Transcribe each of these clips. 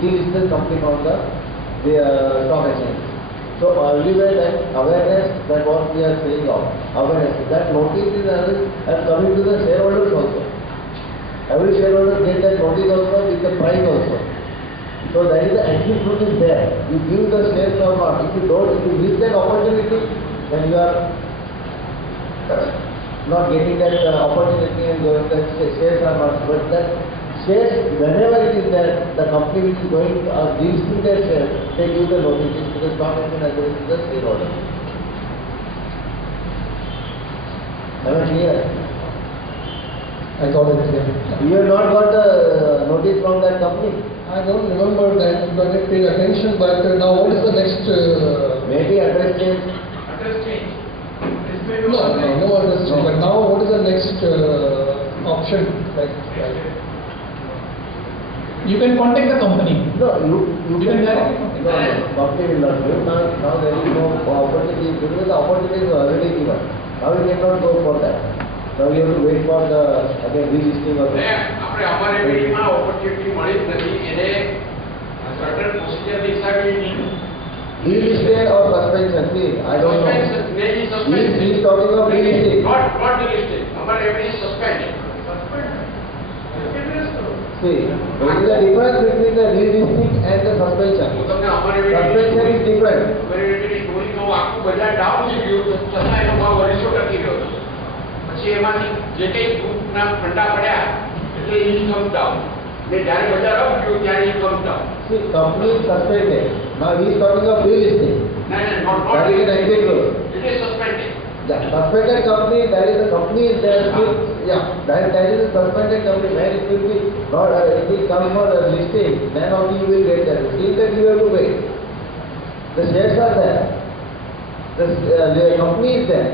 delist the company from the stock exchange. So earlier that awareness, that what we are saying of awareness, that notice is coming to the shareholders also. Every shareholder get that notice also with the price also. So that is the exit route is there. You give the shares or not. If you don't, if you miss that opportunity, then you are not getting that opportunity and going that shares are not. But that shares, whenever it is there, the company which is going to delisting their shares, they give the notice to the stock exchange as well as to the shareholder. Am I clear? I got it. You have not got the notice from that company? I don't remember that, but I paid attention. But now, what is the next? Maybe address change. Address change. No address change. But now, what is the next option? You can contact the company. No, you can directly contact. No, company will not give. Now there is no opportunity. Because the opportunity is already given. Now you cannot go for that. Now you have to wait for the again delisting or આપણે અમારે પેઢીમાં opportunity મળી જ નથી એને certain procedure હિસાબે delisted or suspension. See, I don't know. He is talking of delisting. not delisted. અમારે every suspend. See, there is a difference between the delisting and the suspension. હું તમને અમારે Suspension is different. અમારે પેઢીની story તો આખું બજાર down થઈ ગયું છતાં એનો ભાવ વર્ષો ટકી રહ્યો હતો. પછી એમાંથી જે કંઈ ગ્રુપના ફંડા પડ્યા એટલે ઇન્કમ ડાઉન ને જ્યારે બજાર અપ ગયું ત્યારે income down. See, company is suspended. Now he is talking of delisting. ના not That is an exit route. it is suspended. The suspended company, that is the company is there still, that is a suspended company. When it will be not, it will come for the listing, then only you will get that. Till then you have to wait. The shares are there. The company is there.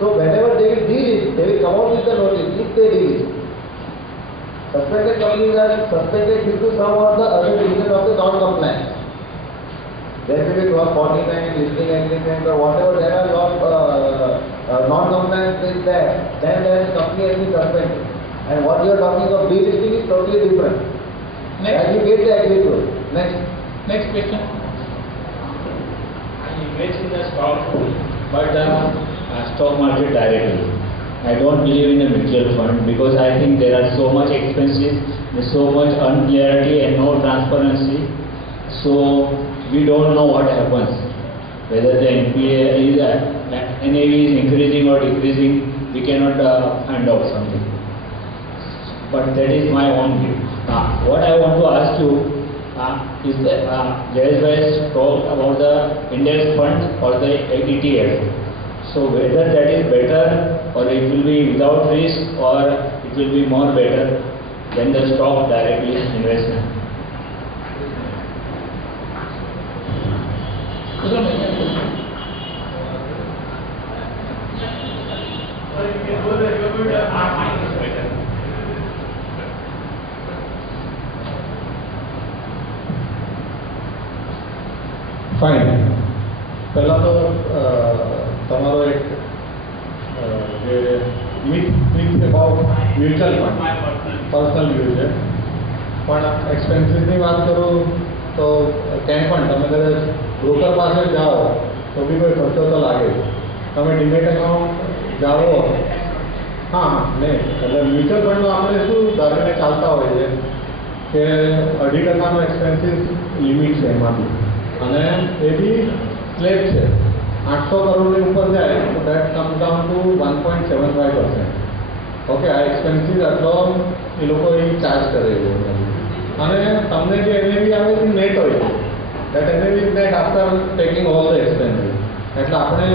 So whenever they will delist, they will come out with the notice if they delist. Suspended companies are suspended due to some of the other reason of the non-compliance. There may be clause 49 listing agreement or whatever, there are lot non-compliance is there, then the company has been suspended. And what you are talking of delisting is totally different. Next. And you get the exit route. Next question. I invest in the stock, but stock market directly. I don't believe in a mutual fund because I think there are so much expenses, there's so much unclarity and no transparency. So we don't know what happens, whether the NPA is NAV is increasing or decreasing. We cannot find out something. But that is my own view. What I want to ask you is that Jayesh talked about the index fund or the ETF. So whether that is better or it will be without risk or it will be more better than the stock directly investment. Fine. પહેલાં તો તમારો એક જે myth about mutual fund personal view છે, પણ એક્સપેન્સીસની વાત કરું તો ક્યાંય પણ તમે કદાચ બ્રોકર પાસે જાઓ તો બી કોઈ ખર્ચો તો લાગે જ. તમે ડીમેટ એકાઉન્ટ જાઓ, હા નહીં, એટલે મ્યુચ્યુઅલ ફંડમાં આપણે શું ધારીને ચાલતા હોય છે કે 2.5% એક્સપેન્સીસ લિમિટ છે એમાંથી, અને એ બી સ્લેબ છે. 800 કરોડની ઉપર જાય તો that comes down to 1.75%. Okay, આ એક્સપેન્સીસ આટલો એ લોકો એ ચાર્જ કરે છે. અને તમને જે એનએવી આવે છે નેટ હોય છે, that NAV is net after taking all the expenses. એટલે આપણે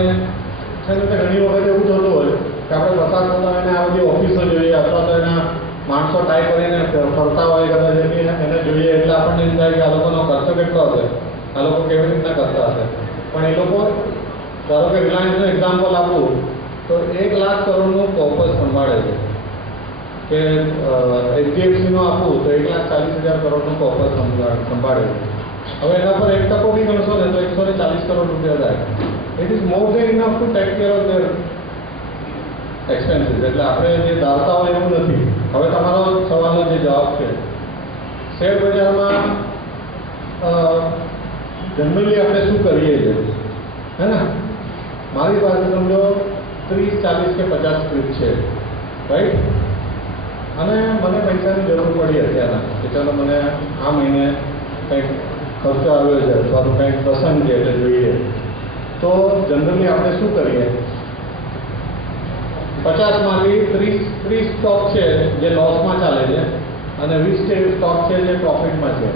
છે ને તે ઘણી વખત એવું થતું હોય કે આપણે પસાર થતા હોય ને આ બધી ઓફિસો જોઈએ અથવા તો એના માણસો ટાઈપ કરીને ફરતા હોય કદાચ એને જોઈએ, એટલે આપણને એમ થાય કે આ લોકોનો ખર્ચો કેટલો હશે, આ લોકો કેવી રીતના કરતા હશે. પણ એ લોકો, ધારો કે રિલાયન્સનું એક્ઝામ્પલ આપું તો 1 લાખ કરોડનું કોર્પસ સંભાળે છે, કે HDFCનું આપું તો 1,40,000 કરોડનું કોર્પસ સંભાળે છે. હવે એના પર 1% બી ગણશો ને તો 140 કરોડ રૂપિયા થાય. It is more then enough to take care of their expenses. એટલે આપણે જે ધારતા હોય એવું નથી. હવે તમારો સવાલનો જે જવાબ છે, શેર બજારમાં જનરલી આપણે શું કરીએ છીએ, હે ને? મારી પાસે સમજો 30, 40 કે 50 સ્ક્રિપ્ટ છે, રાઈટ? અને મને પૈસાની જરૂર પડી અત્યારના કે ચાલો મને આ મહિને કંઈક ખર્ચો આવ્યો છે અથવા તો કંઈક પ્રસંગ છે એટલે જોઈએ, તો જનરલી આપણે શું કરીએ, 50માંથી 30 સ્ટોક છે જે લોસમાં ચાલે છે અને 20 સ્ટોક છે જે પ્રોફિટમાં છે.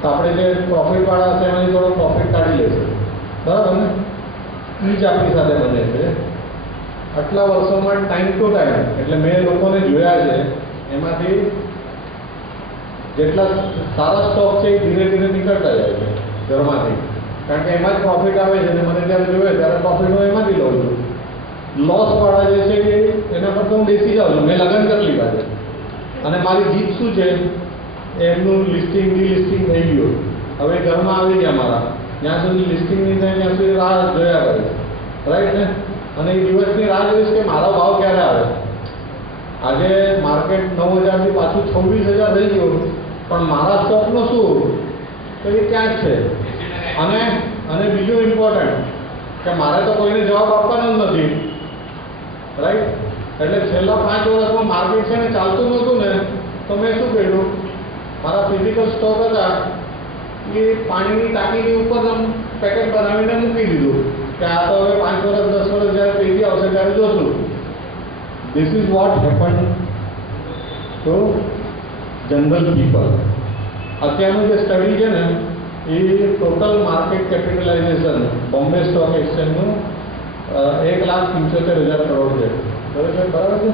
તો આપણે જે પ્રોફિટવાળા હશે એમાંથી થોડો પ્રોફિટ કાઢી લઈશું, બરાબર ને? એ જ આપણી સાથે બને છે. આટલા વર્ષોમાં ટાઈમ ટુ ટાઈમ એટલે મેં લોકોને જોયા છે, એમાંથી જેટલા સારા સ્ટોક છે એ ધીરે ધીરે નીકળતા જાય છે ઘરમાંથી, કારણ કે એમાં જ પ્રોફિટ આવે છે. અને મને જ્યારે જોઈએ ત્યારે પ્રોફિટ હું એમાંથી લઉં છું. લોસવાળા જે છે એના પર તો હું બેસી જાઉં છું, મેં લગ્ન કરી લીધા છે અને મારી જીત શું છે, એમનું લિસ્ટિંગ ડિલિસ્ટિંગ થઈ ગયું. હવે ઘરમાં આવી ગયા મારા, જ્યાં સુધી લિસ્ટિંગ નહીં થાય ત્યાં સુધી રાહ જોયા કરીશ, રાઈટ ને? અને એ દિવસની રાહ જોઈશ કે મારો ભાવ ક્યારે આવે. આજે માર્કેટ 9,000થી પાછું 26,000 થઈ ગયું, પણ મારા સ્ટોકનો શું તો એ ક્યાં જ છે. અને બીજું ઇમ્પોર્ટન્ટ કે મારે તો કોઈને જવાબ આપવાનો જ નથી, રાઈટ? એટલે છેલ્લા 5 વર્ષમાં માર્કેટ છે ને ચાલતું નહોતું ને, તો મેં શું કર્યું, મારા ફિઝિકલ સ્ટોક હતા એ પાણીની ટાંકીની ઉપર પેકેટ બનાવીને મૂકી દીધું કે આ તો હવે 5 વર્ષ 10 વર્ષ જ્યારે પેઢી આવશે ત્યારે જોશું. This is what happen to general people. અત્યારનું જે સ્ટડી છે ને એ total market capitalization Bombay stock એક્સચેન્જનું 1,75,000 કરોડ છે, બરાબર છે,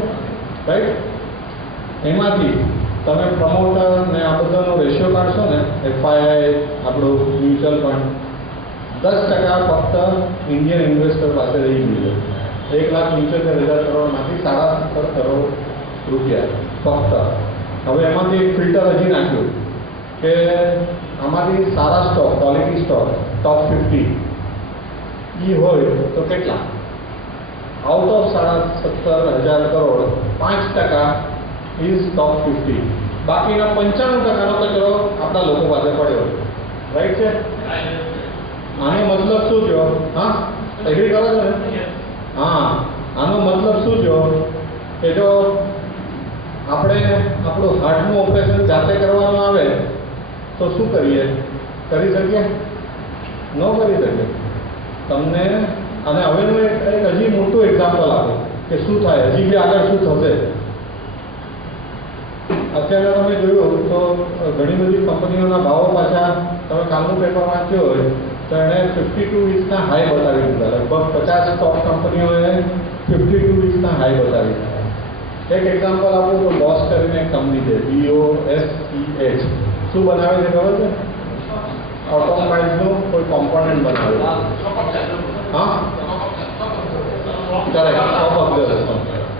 રાઈટ? એમાંથી તમે પ્રમોટર ને આ બધાનો રેશિયો કાઢશો ને, FII આપણું મ્યુચ્યુઅલ ફંડ 10% ફક્ત ઇન્ડિયન ઇન્વેસ્ટર પાસે રહી ગયું છે. 1,75,000 કરોડમાંથી 17.5 કરોડ રૂપિયા ફક્ત. હવે એમાંથી એક ફિલ્ટર હજી નાખ્યું કે આમાંથી સારા સ્ટોક, ક્વોલિટી સ્ટોક ટોપ 50 એ હોય તો કેટલા? આઉટ ઓફ 17,500 કરોડ 5% ઇઝ ટોપ 50. બાકીના 95%નો કચરો આપણા લોકો પાસે પડ્યો, રાઈટ છે? આનો મતલબ શું થયો? હા, એગ્રી કરો છો ને? હા, આનો મતલબ શું થયો કે જો આપણે આપણું હાર્ટનું ઓપરેશન જાતે કરવાનું આવે તો શું કરીએ? કરી શકીએ? ન કરી શકીએ. તમને અને હવેનું એક હજી મોટું એક્ઝામ્પલ આપો કે શું થાય, હજી બી આગળ શું થશે. અત્યારે તમે જોયું તો ઘણી બધી કંપનીઓના ભાવો પાછા, તમે કાલનું પેપર વાંચ્યો હોય તો એણે 52 વીક્સના હાઈ બતાવી દીધા. લગભગ 50 ટોપ કંપનીઓએ 52 વીક્સના હાઈ બતાવી દીધા. એક એક્ઝામ્પલ આપું તો બોસ કરીને એક કંપની છે, BOSCH. શું બનાવે છે ખબર છે? ઓટોમોબાઈલ્સનું કોઈ કોમ્પોનન્ટ બનાવે છે. હા, કરેક્ટ, 100%.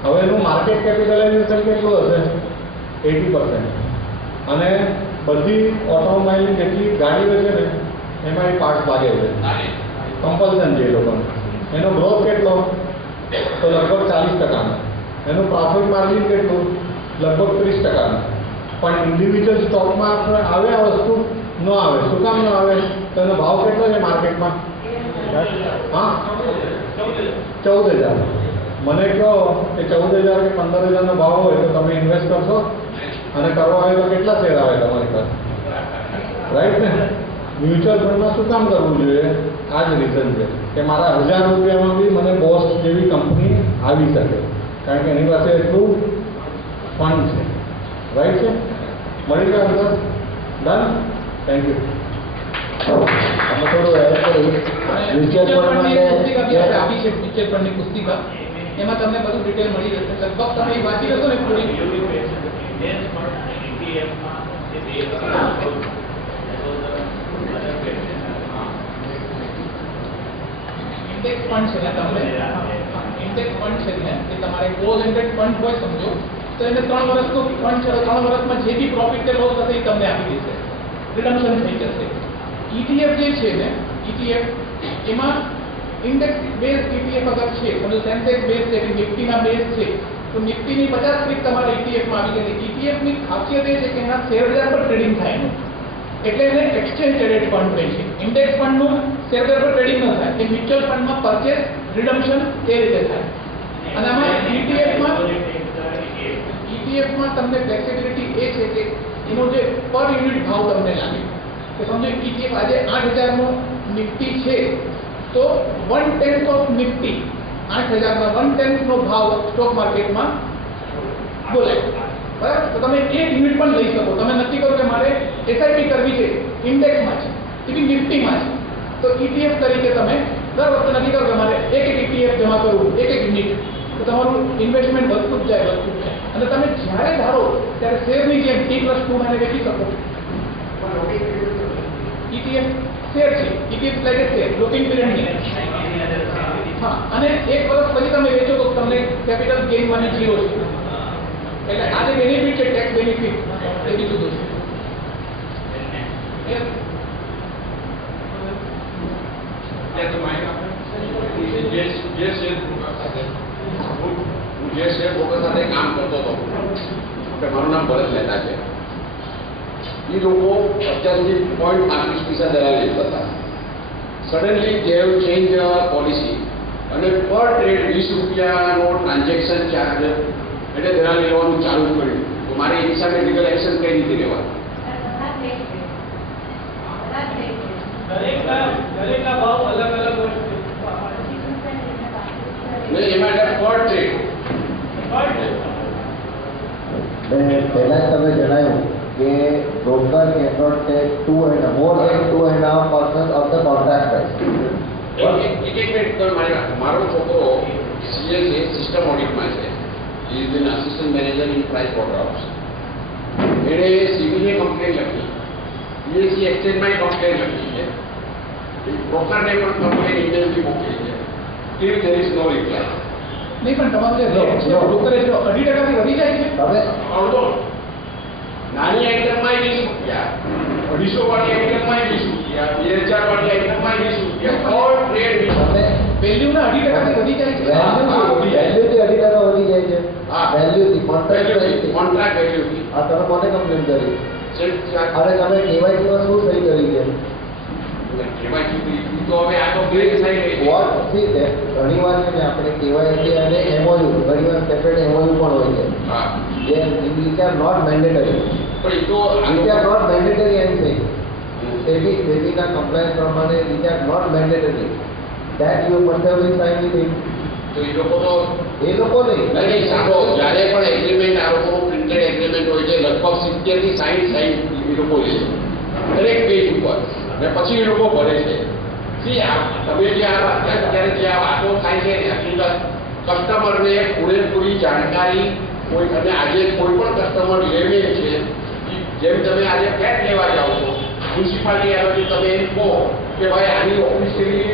હવે એનું માર્કેટ કેપિટલાઇઝેશન કેટલું હશે? 80%. અને બધી ઓટોમોબાઈલની જેટલી ગાડીઓ છે ને એમાં એ પાર્ટ લાગે છે, કમ્પલ્સન છે એ લોકોને. એનો ગ્રોથ કેટલો? તો લગભગ 40%. એનું પ્રોફિટ માર્જિન કેટલું? લગભગ 30%. પણ ઇન્ડિવિજ્યુઅલ સ્ટોકમાં આવે આ વસ્તુ ન આવે. શું કામ ન આવે? તો એનો ભાવ કેટલો છે માર્કેટમાં? હા, 14,000. મને કહો કે 14,000 કે 15,000નો ભાવ હોય તો તમે ઇન્વેસ્ટ કરશો? અને કરવા હોય તો કેટલા શેર આવે તમારી પાસે? રાઈટ ને? મ્યુચ્યુઅલ ફંડમાં શું કામ કરવું જોઈએ? આ જ રીઝન છે કે મારા 1,000 રૂપિયામાં બી મને બોસ જેવી કંપની આવી શકે, કારણ કે એની પાસે એટલું ફંડ છે, રાઈટ છે? મળી ગયો આન્સર? ડન? Thank you. અમે થોડું હેલ્પ કર્યું. મ્યુચ્યુઅલ ફંડ આપી છે, મ્યુચ્યુઅલ ફંડની પુસ્તિકા, એમાં તમને બધું ડિટેલ મળી જશે. લગભગ તમે એ વાંચી લેશો ને પૂરી. ઇન્ડેક્સ ફંડ છે ને, તમને ઇન્ડેક્સ ફંડ છે ને એ તમારે ક્લોઝ એન્ડેડ ફંડ હોય સમજો તો એને 3 વર્ષનું ફંડ છે, 3 વર્ષમાં જે બી પ્રોફિટ કે લોસ થશે એ તમને આપી દેશે, રિડમ્પશન થઈ જશે. ETF જે છે ને, ETF એમાં ઇન્ડેક્સ બેઝ ETF અગર છે, પણ સેન્સેક્સ બેઝ છે, નિફ્ટીના બેઝ છે, તો નિફ્ટીની 50 સ્ક્રિપ્ટ તમારે ETF માં આવી ગઈ. ETF ની ખાસિયત એ છે કે એના શેર બજાર પર ટ્રેડિંગ થાય એનું, એટલે એને એક્સચેન્જ ટ્રેડેડ ફંડ કહે છે. ઇન્ડેક્સ ફંડનું શેર પર ટ્રેડિંગ ન થાય, એ મ્યુચ્યુઅલ ફંડમાં પરચેસ રિડમ્પશન એ રીતે થાય. અને આમાં ETF માં તમને ફ્લેક્સિબિલિટી એ છે કે એનો જે પર યુનિટ ભાવ તમને લાગે કે સમજો ETF આજે 8,000 નો નિફ્ટી છે તો 1/10 ઓફ નિફ્ટી 8,000 માં 1/10 નો ભાવ સ્ટોક માર્કેટમાં બોલાય. બરાબર? તો તમે એક યુનિટ પણ લઈ શકો. તમે નક્કી કરો કે મારે SIP કરવી છે, ઇન્ડેક્સમાં છે, એવી નિફ્ટીમાં છે, તો ETF તરીકે તમે દર વખતે નક્કી કરો કે મારે એક ETF જમા કરવું, એક યુનિટ, તો તમારું ઇન્વેસ્ટમેન્ટ વધતું જ જાય. અને તમે જ્યારે ધારો ત્યારે શેરની જેમ T+2 માં વેચી શકો. ETF શેર છે, ETF like share, locking period નહીં. હા, અને એક વર્ષ પછી તમે વેચો તો તમને કેપિટલ ગેઇન મની 0 છે. એટલે આ જે બેનિફિટ છે, ટેક્સ બેનિફિટ, એ બીજું છે. જે શેર બ્રોકર સાથે કામ કરતો હતો, કે મારું નામ ભરત મહેતા છે, એ લોકો અત્યાર સુધી 0.35% દલાલી લેતા હતા. સડનલી જે ચેન્જ પોલિસી અને પર ટ્રેડ 20 રૂપિયાનો ટ્રાન્ઝેક્શન ચાર્જ એટલે દલાલી લેવાનું ચાલુ કર્યું. તો મારે એ હિસાબે લીગલ એક્શન કઈ રીતે લેવા? દરેકના ભાવ અલગ અલગ હોય. એમાં પર ટ્રેડ પહેલા તમે જણાવ્યું કે broker cannot take 2.5 more than 2.5% of the contract price. એક મિનિટ તમે મારો છોકરો CA છે, સિસ્ટમ ઓડિટમાં છે, is an assistant manager in Price Waterhouse. એણે CBને કમ્પ્લેન લખી, BSE એક્સચેન્જમાં કમ્પ્લેન લખી છે, બ્રોકરને પણ કમ્પ્લેન ઈમેલથી મોકલી છે. Still there is no reply. નહીં, પણ તમારું જે રેટ છે બ્રોકરેજ 2.5% થી વધી જાય છે. હવે અડધો નાની આઈટમમાં 20 રૂપિયા, 250 વાળી આઈટમમાં 20 રૂપિયા, 2000 વાળી આઈટમમાં 20 રૂપિયા, ઓલ ટ્રેડ 20 તમે વેલ્યુના 2.5% થી વધી જાય છે. વેલ્યુથી 2.5% વધી જાય છે. હા. વેલ્યુથી કોન્ટ્રાક્ટ વેલ્યુથી. કોન્ટ્રાક્ટ વેલ્યુથી. આ તમે કોને કમ્પ્લેન કરી? છે અરે તમે KYC માં શું સહી કરી છે? તો હવે આ તો ક્લિયર થઈ ગઈ છે. વોટ સી છે ઘણીવાર છે ને આપણે KYC અને MOU ઘણીવાર સેપરેટ MOU પણ હોય છે. હા, જે which are not mandatory. પણ એ તો Which are not mandatory I am saying. SEBIના compliance પ્રમાણે which are not mandatory. That you must have been signed with him. તો એ લોકો તો એ લોકો નહીં. નહીં સાંભળો, જ્યારે પણ એગ્રીમેન્ટ આ લોકોનું પ્રિન્ટેડ એગ્રીમેન્ટ હોય છે, લગભગ 70 થી 60 સાઈન એ લોકો લે છે દરેક પેજ ઉપર, અને પછી એ લોકો ભરે છે. તમે જે અત્યારે જે આ વાતો થાય છે ને, હકીકત કસ્ટમરને પૂરેપૂરી જાણકારી કોઈ, અને આજે કોઈ પણ કસ્ટમર લેવે છે, જેમ તમે આજે ફ્લેટ લેવા જાઓ છો, મ્યુનિસિપાલિટી આવે તમે એમ કહો કે ભાઈ આની ઓફિશિયલી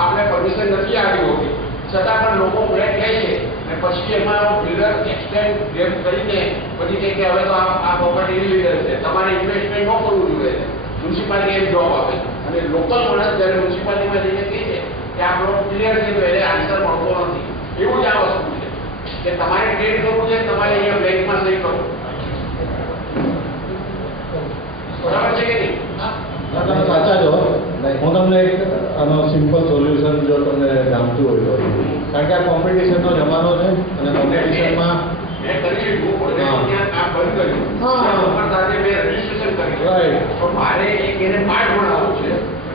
આપણે પરમિશન નથી આવી હોતી, છતાં પણ લોકો ફ્લેટ લે છે, અને પછી એમાં બિલ્ડર એક્સટેન્ડ ગેમ કરીને પછી કહે કે હવે તો આ પ્રોપર્ટી ઇલીગલ છે, તમારે ઇન્વેસ્ટમેન્ટ ન કરવું જોઈએ. મ્યુનિસિપાલિટી એમ જવાબ આપે, અને લોકલ માણસ જ્યારે મ્યુનિસિપાલિટીમાં જઈને કહે છે કે આ પ્લોટ ક્લિયર છે, તો એને આન્સર મળતો નથી. એવું જ આ વસ્તુ છે કે તમારે ટ્રેડ કરવું છે, તમારે અહીંયા બેંકમાં સહી કરવું. બરાબર છે કે નહીં? તમે સાચા છો. હું તમને એક આનો સિમ્પલ સોલ્યુશન જો તમને જાણતું હોય તો, કારણ કે આ કોમ્પિટિશનનો જમાનો છે અને કોમ્પિટિશનમાં મેં કરી લીધું, ત્યાં કામ બંધ કર્યું, ત્યાં લોકો સાથે મેં રજીસ્ટ્રેશન કર્યું. રાઈટ. તો મારે એક એને પાઠ ભણાવવું છે,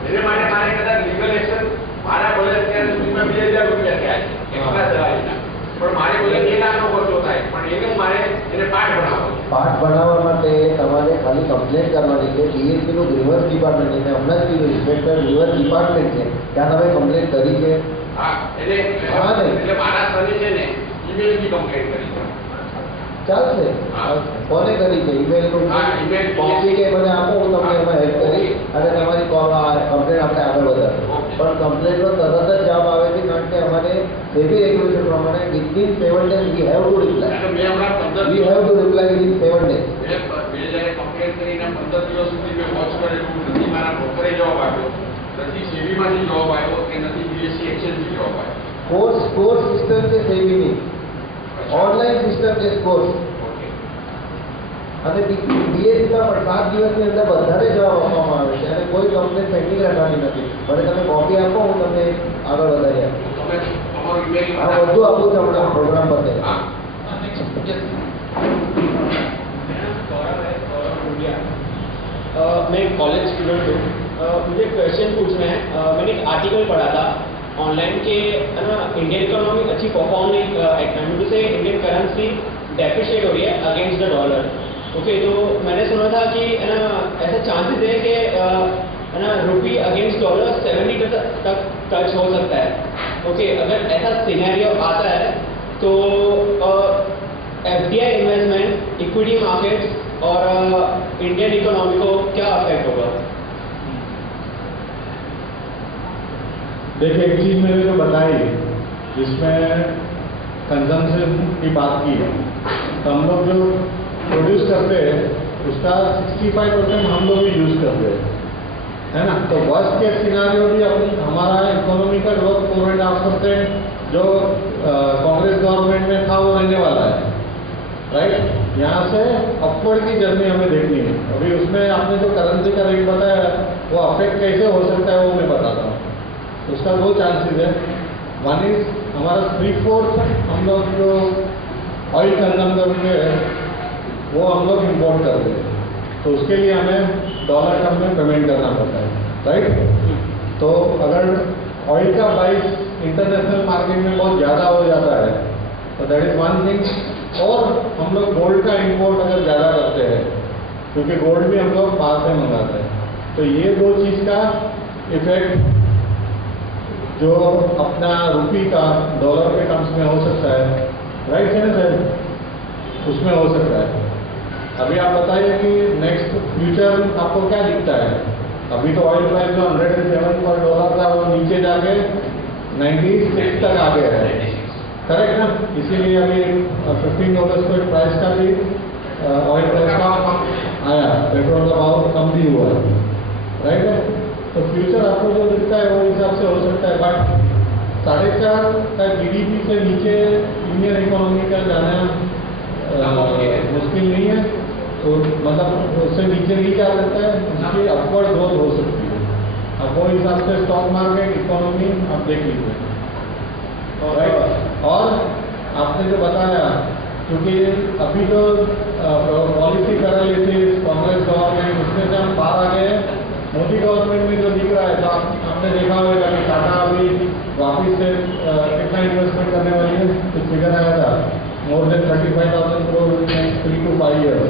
એને માટે મારે કદાચ લીગલ એક્શન મારા બોલે અત્યાર સુધીમાં 2000 રૂપિયા થયા છે એક્સ્ટ્રા દલાલીના, પણ મારે બોલે 1 લાખનો ખર્ચો થાય, પણ એને મારે એને પાઠ ભણાવવો છે. પાઠ બનાવવા માટે તમારે ખાલી કમ્પ્લેન કરવાની છે. BSE નું રિવર્સ ડિપાર્ટમેન્ટ છે. મેં હમણાં જ કીધું ઇન્સ્પેક્ટર રિવર્સ ડિપાર્ટમેન્ટ છે. ત્યાં તમે કમ્પ્લેન કરી છે? હા, હા, નહીં. એટલે મારા સને છે ને ઈમેલથી કમ્પ્લેન કરી છે. ચાલશે. હા. કોને કરી છે? ઈમેલનું હા, email. કોપી કે મને આપો, હું તમને એમાં હેલ્પ કરી અને તમારી કમ્પ્લેન આપણે આગળ વધારીશું. ઓકે. પણ કમ્પ્લેનનો તરત જ જવાબ આવે છે, કારણ કે અમારે સેબી રેગ્યુલેશન પ્રમાણે within 7 days we have to reply. એટલે મેં હમણાં 15 We have to reply within 7 days. મેં જ્યારે કમ્પ્લેન કરીને 15 દિવસ સુધી મેં વોચ કરેલું, નથી મારા બ્રોકરે જવાબ આપ્યો, નથી સેબીમાંથી જવાબ આવ્યો, કે નથી BSE એક્સચેન્જથી જવાબ આવ્યો. સ્કોર સિસ્ટમ છે સેબીની, ઓનલાઈન સિસ્ટમ છે સ્કોર. ઓકે. અને બીએસસીમાં પણ 7 દિવસની અંદર બધાને જવાબ આપવામાં આવે છે અને કોઈ કમ્પ્લેન પેન્ડિંગ રાખવાની નથી. મને તમે કોપી આપો, હું તમને આગળ વધારી આપું. તમે તમારો email આ બધું આપું છું હમણાં પ્રોગ્રામ પતે. હા. नेक्स्ट यस गौरव है, गौरव टूडिया। मैं एक कॉलेज स्टूडेंट हूँ। मुझे क्वेश्चन पूछना है। मैंने एक आर्टिकल पढ़ा था ऑनलाइन के है ना, इंडियन इकोनॉमी अच्छी परफॉर्म नहीं एक्नॉमी से इंडियन करेंसी डेप्रिशिएट हो रही है अगेंस्ट द डॉलर। ओके, तो मैंने सुना था कि है ना ऐसा चांसेस है कि है ना रुपी अगेंस्ट डॉलर 70 तक टच हो सकता है। ओके, अगर ऐसा सिनेरियो आता है तो एफडीआई इन्वेस्टमेंट, इक्विटी मार्केट और इंडियन इकोनॉमी को क्या अफेक्ट होगा? देखिए, एक चीज़ मैंने जो बताई जिसमें कंजम्पशन की बात की है, तो हम लोग जो प्रोड्यूस करते हैं उसका 65% हम लोग भी यूज़ करते हैं, है ना। तो वर्स्ट केस सिनारियो भी हमारा इकोनॉमी का ग्रोथ 4.5% जो कांग्रेस गवर्नमेंट में था वो रहने वाला है, राइट। यहाँ से अपवर्ड की जर्नी हमें देखनी है। अभी उसमें आपने जो करेंसी का रेट बताया वो अफेक्ट कैसे हो सकता है वो मैं बताता हूँ। उसका 2 चांसेस है। वन इज हमारा 3/4 हम लोग जो ऑयल कंजम करते हैं वो हम लोग इम्पोर्ट करते हैं, तो उसके लिए हमें डॉलर टर्म में पेमेंट करना पड़ता है, राइट। तो अगर ऑयल का प्राइस इंटरनेशनल मार्केट में बहुत ज़्यादा हो जाता है तो दैट इज़ वन थिंग। और हम लोग गोल्ड का इंपोर्ट अगर ज़्यादा करते हैं, क्योंकि गोल्ड भी हम लोग बाहर से मंगाते हैं, तो ये 2 चीज़ का इफेक्ट जो अपना रुपी का डॉलर के टर्म्स में हो सकता है, राइट है ना सर, उसमें हो सकता है। अभी आप बताइए कि नेक्स्ट फ्यूचर आपको क्या दिखता है। अभी तो ऑयल प्राइस जो 107 पर डॉलर था वो नीचे जाके 96 तक आ गया है, करेक्ट ना। इसीलिए अभी 15 अगस्त को एक प्राइस का भी ऑयल प्राइस का आया, पेट्रोल का भाव कम भी हुआ, राइट है। तो फ्यूचर आपको जो दिखता है वो हिसाब से हो सकता है, बट 4.5 का जीडीपी से नीचे इंडियन इकोनॉमी का जाना मुश्किल नहीं है। तो मतलब उससे नीचे नहीं जा सकता है, उसकी अपवर्ड ग्रोथ हो सकती है। अब वो हिसाब से स्टॉक मार्केट इकोनॉमी आप देख लीजिए, राइट। और आपने जो बताया, क्योंकि अभी जो पॉलिसी कर रही थी कांग्रेस गवर्नमेंट उसमें से हम बाहर आ गए। मोदी गवर्नमेंट में जो दिख रहा है, तो आपने देखा होगा कि टाटा अभी वापिस से कितना इन्वेस्टमेंट करने वाली है, कुछ फिगर आया था, more than 35,000 crore in 3 to 5 years।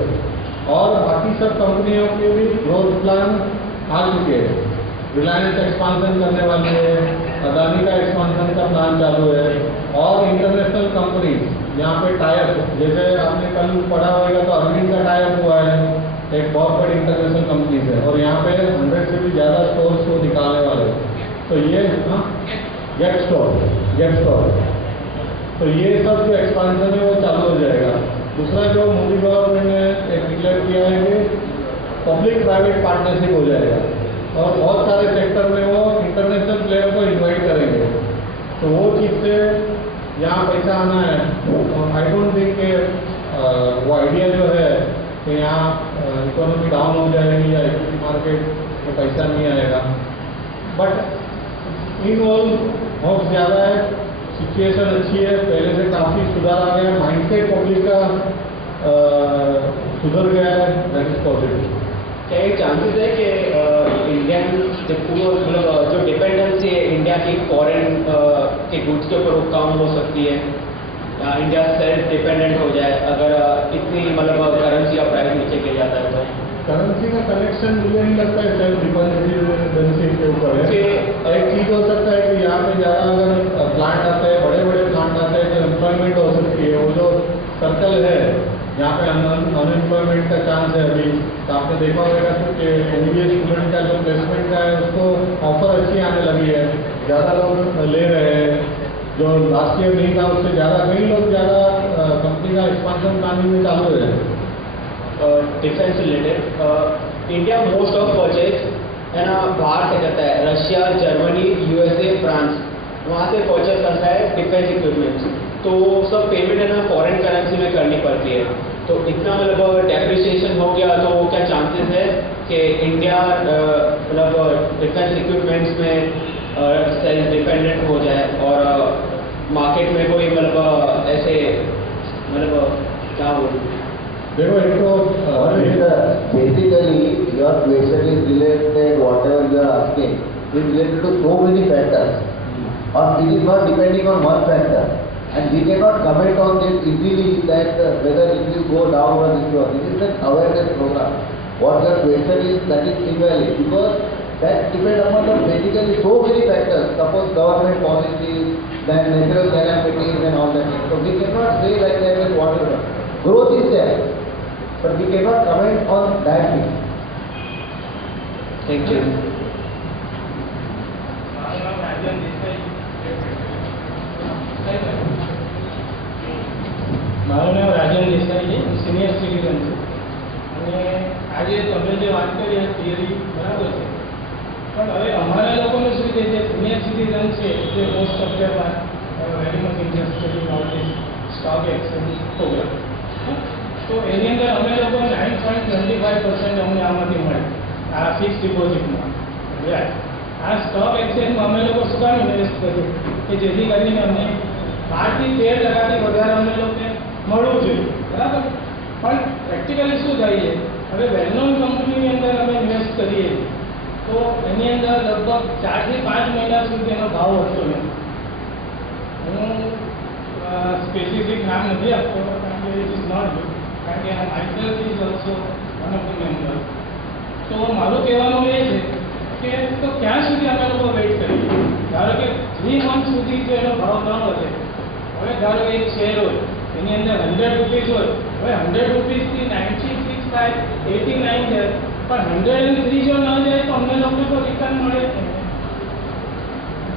और बाकी सब कंपनियों के भी ग्रोथ प्लान आ चुके हैं। रिलायंस एक्सपांसन करने वाली है, अदानी का एक्सपांसन का प्लान चालू है, और इंटरनेशनल कंपनीज यहाँ पे टाइप, जैसे आपने कल पढ़ा होगा तो अरविंद का टाइप हुआ है, एक बहुत बड़ी इंटरनेशनल कंपनीज है, और यहाँ पे 100 से भी ज़्यादा स्टोर्स को निकालने वाले हैं। तो ये गेट स्टोर, तो ये सब जो एक्सपांसन है वो चालू हो जाएगा। दूसरा जो मोदी गवर्नमेंट ने एक डिक्लेयर किया है कि पब्लिक प्राइवेट पार्टनरशिप हो जाएगा, और बहुत सारे सेक्टर में वो इंटरनेशनल प्लेयर को इन्वाइट करेंगे। तो वो चीज़ से यहाँ पैसा आना है। आई डोंट थिंक कि वो आइडिया जो है कि यहाँ इकोनॉमी डाउन हो जाएगी या इक्विटी मार्केट में पैसा नहीं आएगा, बट इन ऑल बहुत ज़्यादा है, सिचुएशन अच्छी है, पहले से काफ़ी सुधार आ गया, माइंडसेट पब्लिक का सुधर गया है, दैट इज पॉजिटिव। क्या एक चांसेस है कि इंडियन मतलब जो डिपेंडेंसी है इंडिया की फॉरेन के गुड्स के ऊपर वो कम हो सकती है, या इंडिया सेल्फ डिपेंडेंट हो जाए अगर इतनी मतलब करेंसी का प्राइस नीचे गिर जाता है तो? करेंसी का कनेक्शन मुझे नहीं लगता है सेल्फ डिपेंडेंसी के ऊपर है। एक चीज़ हो सकता है कि यहाँ पे ज़्यादा अगर प्लांट आते हैं, बड़े बड़े प्लांट आते हैं, तो एम्प्लॉयमेंट हो सकती है। वो जो सर्कल है यहाँ पे अनएम्प्लॉयमेंट का चांस है अभी, तो आपने देखा होगा कि MBA स्टूडेंट का जो प्लेसमेंट का है उसको ऑफर अच्छी आने लगी है, ज़्यादा लोग ले रहे हैं, जो लास्ट ईयर नहीं था उससे ज़्यादा, कई लोग ज़्यादा कंपनी का एक्सपांशन प्लानिंग में चालू है। Defence related, India most of purchase है ना बाहर से करता है, रशिया, जर्मनी, USA, फ्रांस, वहाँ से परचेज करता है डिफेंस इक्विपमेंट्स। तो सब पेमेंट है ना फॉरेन करेंसी में करनी पड़ती है। तो इतना मतलब डेप्रिसिएशन हो गया तो क्या चांसेस है कि इंडिया मतलब डिफेंस इक्विपमेंट्स में सेल्फ डिपेंडेंट हो जाए और मार्केट में कोई मतलब ऐसे मतलब क्या बोलूँ? देखो एक तो basically your question is related, whatever you are asking is related to so many factors, or it is not depending on one factor, and we cannot comment on this easily that whether it will go down or this or this is an awareness program. What your question is, that is invalid, because that depends upon the basically so many factors. Suppose government policies, then natural calamities and all that. So we cannot say like that is whatever. Growth is there, but we cannot comment on that thing. Thank you. મારું નામ રાજન દેસાઈ છે, senior citizen છું. અને આજે તમે જે વાત કરી એ થિયરી બરાબર છે, પણ હવે અમારા લોકોને શું છે જે સિનિયર સિટીઝન છે જે most of them are very much interested in all this stock exchange programme. તો એની અંદર અમે લોકો 9.25% અમને આમાંથી મળે આ ફિક્સ ડિપોઝિટમાં. આ સ્ટોક એક્સચેન્જમાં અમે લોકો શું કામ ઇન્વેસ્ટ કરીએ કે જેથી કરીને અમને 5-13% વધારે અમને લોકોને મળવું જોઈએ, બરાબર. પણ પ્રેક્ટિકલી શું થાય છે, હવે વેલ નોન કંપનીની અંદર અમે ઇન્વેસ્ટ કરીએ તો એની અંદર લગભગ 4 થી 5 મહિના સુધી એનો ભાવ વધતો નથી. હું સ્પેસિફિક નામ નથી આપતો કારણ કે ઇટ ઇઝ નોટ ગુડ, કારણ કે myself is also one of the member. તો મારું કહેવાનું એ છે કે તો ક્યાં સુધી અમે લોકો વેઇટ કરીએ? ધારો કે 3 મંથ સુધી જો એનો ભાવ ન વધે, હવે ધારો કે એક શેર હોય એની અંદર 100 રૂપીઝ હોય, હવે 100 રૂપીઝથી 96 થાય 89 જાય, પણ 103 જો ન જાય તો અમને લોકો તો રિટર્ન મળે જ નહીં.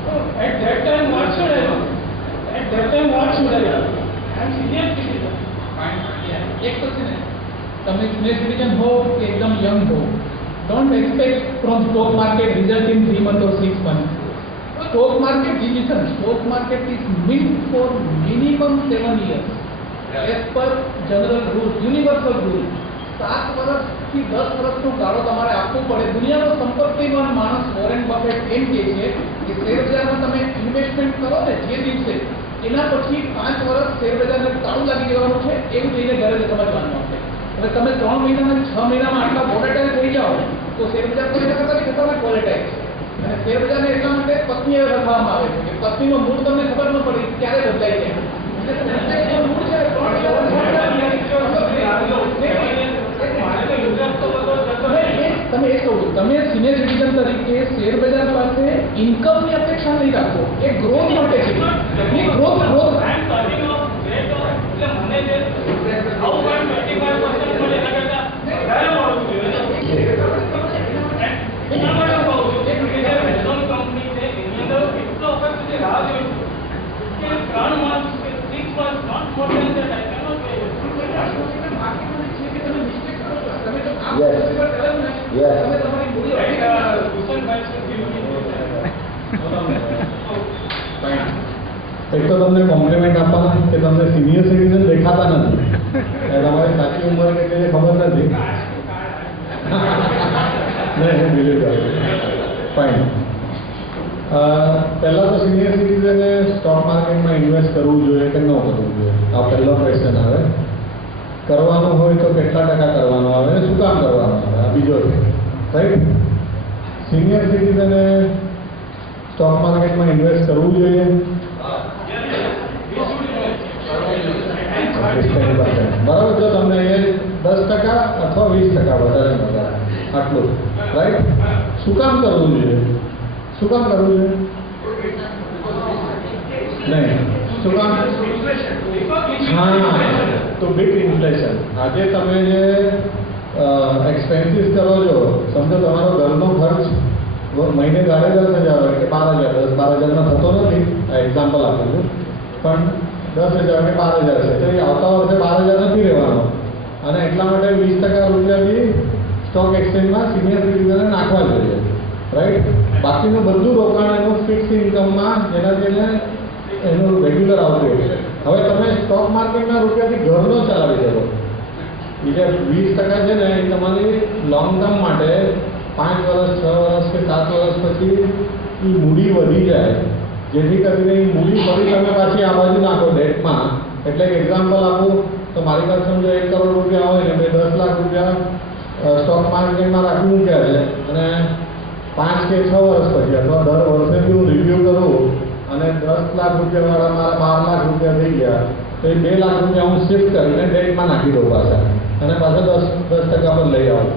તો at that time what should I do? At that time what should I do? I am senior citizen. એક તો છે ને, તમે સિનિયર સિટીઝન હો કે એકદમ યંગ હો, don't expect from stock market result in 3 months or 6 months. Stock market division, stock market is meant for minimum 7 years. As per general rule, universal rule. 7 વર્ષથી 10 વર્ષનો ગાળો તમારે આપવો પડે. દુનિયાનો સંપત્તિવાન માણસ વોરેન બફેટ એમ કહે છે કે શેર બજારમાં તમે ઇન્વેસ્ટમેન્ટ કરો ને જે દિવસે, એના પછી 5 વર્ષ શેર બજારને તાળું લાગી જવાનું છે એવું જઈને ઘરે સમજવાનું આવશે. હવે તમે 3 મહિનામાં 6 મહિનામાં આટલા વોલેટાઇલ થઈ જાઓ તો શેર બજાર તો એના કરતાં ખતરનાક વોલેટાઇલ છે. અને શેર બજારને એટલા માટે પત્નીએ રખવામાં આવે છે કે પત્નીનો મૂળ તમને ખબર ન પડી ક્યારે બદલાય છે. મૂળ છે તમે એ કહું, તમે સિનિયર સિટીઝન તરીકે શેર બજાર પાસે ઇન્કમની અપેક્ષા નહીં રાખો, એ ગ્રોથ માટે છે. એ ગ્રોથ એક તો તમને કોમ્પ્લિમેન્ટ આપવાના કે તમને સિનિયર સિટીઝન દેખાતા નથી, તમારી સાચી ઉંમર કેટલી છે ખબર નથી. નહીં બિલીવ કરો, ફાઇન. પહેલાં તો સિનિયર સિટીઝને સ્ટોક માર્કેટમાં ઇન્વેસ્ટ કરવું જોઈએ કે ન કરવું જોઈએ, આ પહેલો ક્વેશ્ચન આવે. કરવાનું હોય તો કેટલા ટકા કરવાનું આવે, શું કામ કરવાનું આવે, આ બીજો છે, રાઈટ. સિનિયર સિટીઝને સ્ટોક માર્કેટમાં ઇન્વેસ્ટ કરવું જોઈએ. બરાબર, જો તમને એ 10% અથવા 20% વધારે વધારે આટલું, રાઈટ. શું કામ કરવું જોઈએ? શું કામ કરવું જોઈએ? નહીં, શું કામ? હા, તો બિગ ઇન્ફ્લેશન. આજે તમે જે એક્સપેન્સીસ કરો છો, સમજો તમારો ઘરનો ખર્ચ મહિને 10,000 હોય કે 12,000, 12,000 થતો નથી, આ એક્ઝામ્પલ આપું છું, પણ 10,000 કે 12,000 છે, તો એ આવતા વર્ષે 12,000 નથી રહેવાનો, અને એટલા માટે 20% રૂપિયા બી સ્ટોક એક્સચેન્જમાં સિનિયર સિટીઝને નાખવા જોઈએ, રાઈટ. બાકીનું બધું રોકાણ એનું ફિક્સ ઇન્કમમાં, જેનાથી એને એનું રેગ્યુલર આવતું હોય. હવે તમે સ્ટોક માર્કેટના રૂપિયાથી ઘર ન ચલાવી શકો, એ જે 20% છે ને એ તમારી લોંગ ટર્મ માટે 5 વર્ષ 6 વર્ષ કે 7 વર્ષ પછી એ મૂડી વધી જાય, જેથી કરીને એ મૂડી ફરી તમે પાછી આ બાજુ નાખો ડેટમાં. એટલે કે એક્ઝામ્પલ આપું તો મારી પાસે સમજો 1 કરોડ રૂપિયા હોય ને મેં 10 લાખ રૂપિયા સ્ટોક માર્કેટમાં રાખી મૂક્યા છે અને 5 કે 6 વર્ષ પછી અથવા દર વર્ષે હું રિવ્યૂ કરું અને 10 લાખ રૂપિયાવાળા મારા 12 લાખ રૂપિયા થઈ ગયા તો એ 2 લાખ રૂપિયા હું શિફ્ટ કરીને ડેટમાં નાખી દઉં પાછા અને પાછા 10% પર લઈ આવું.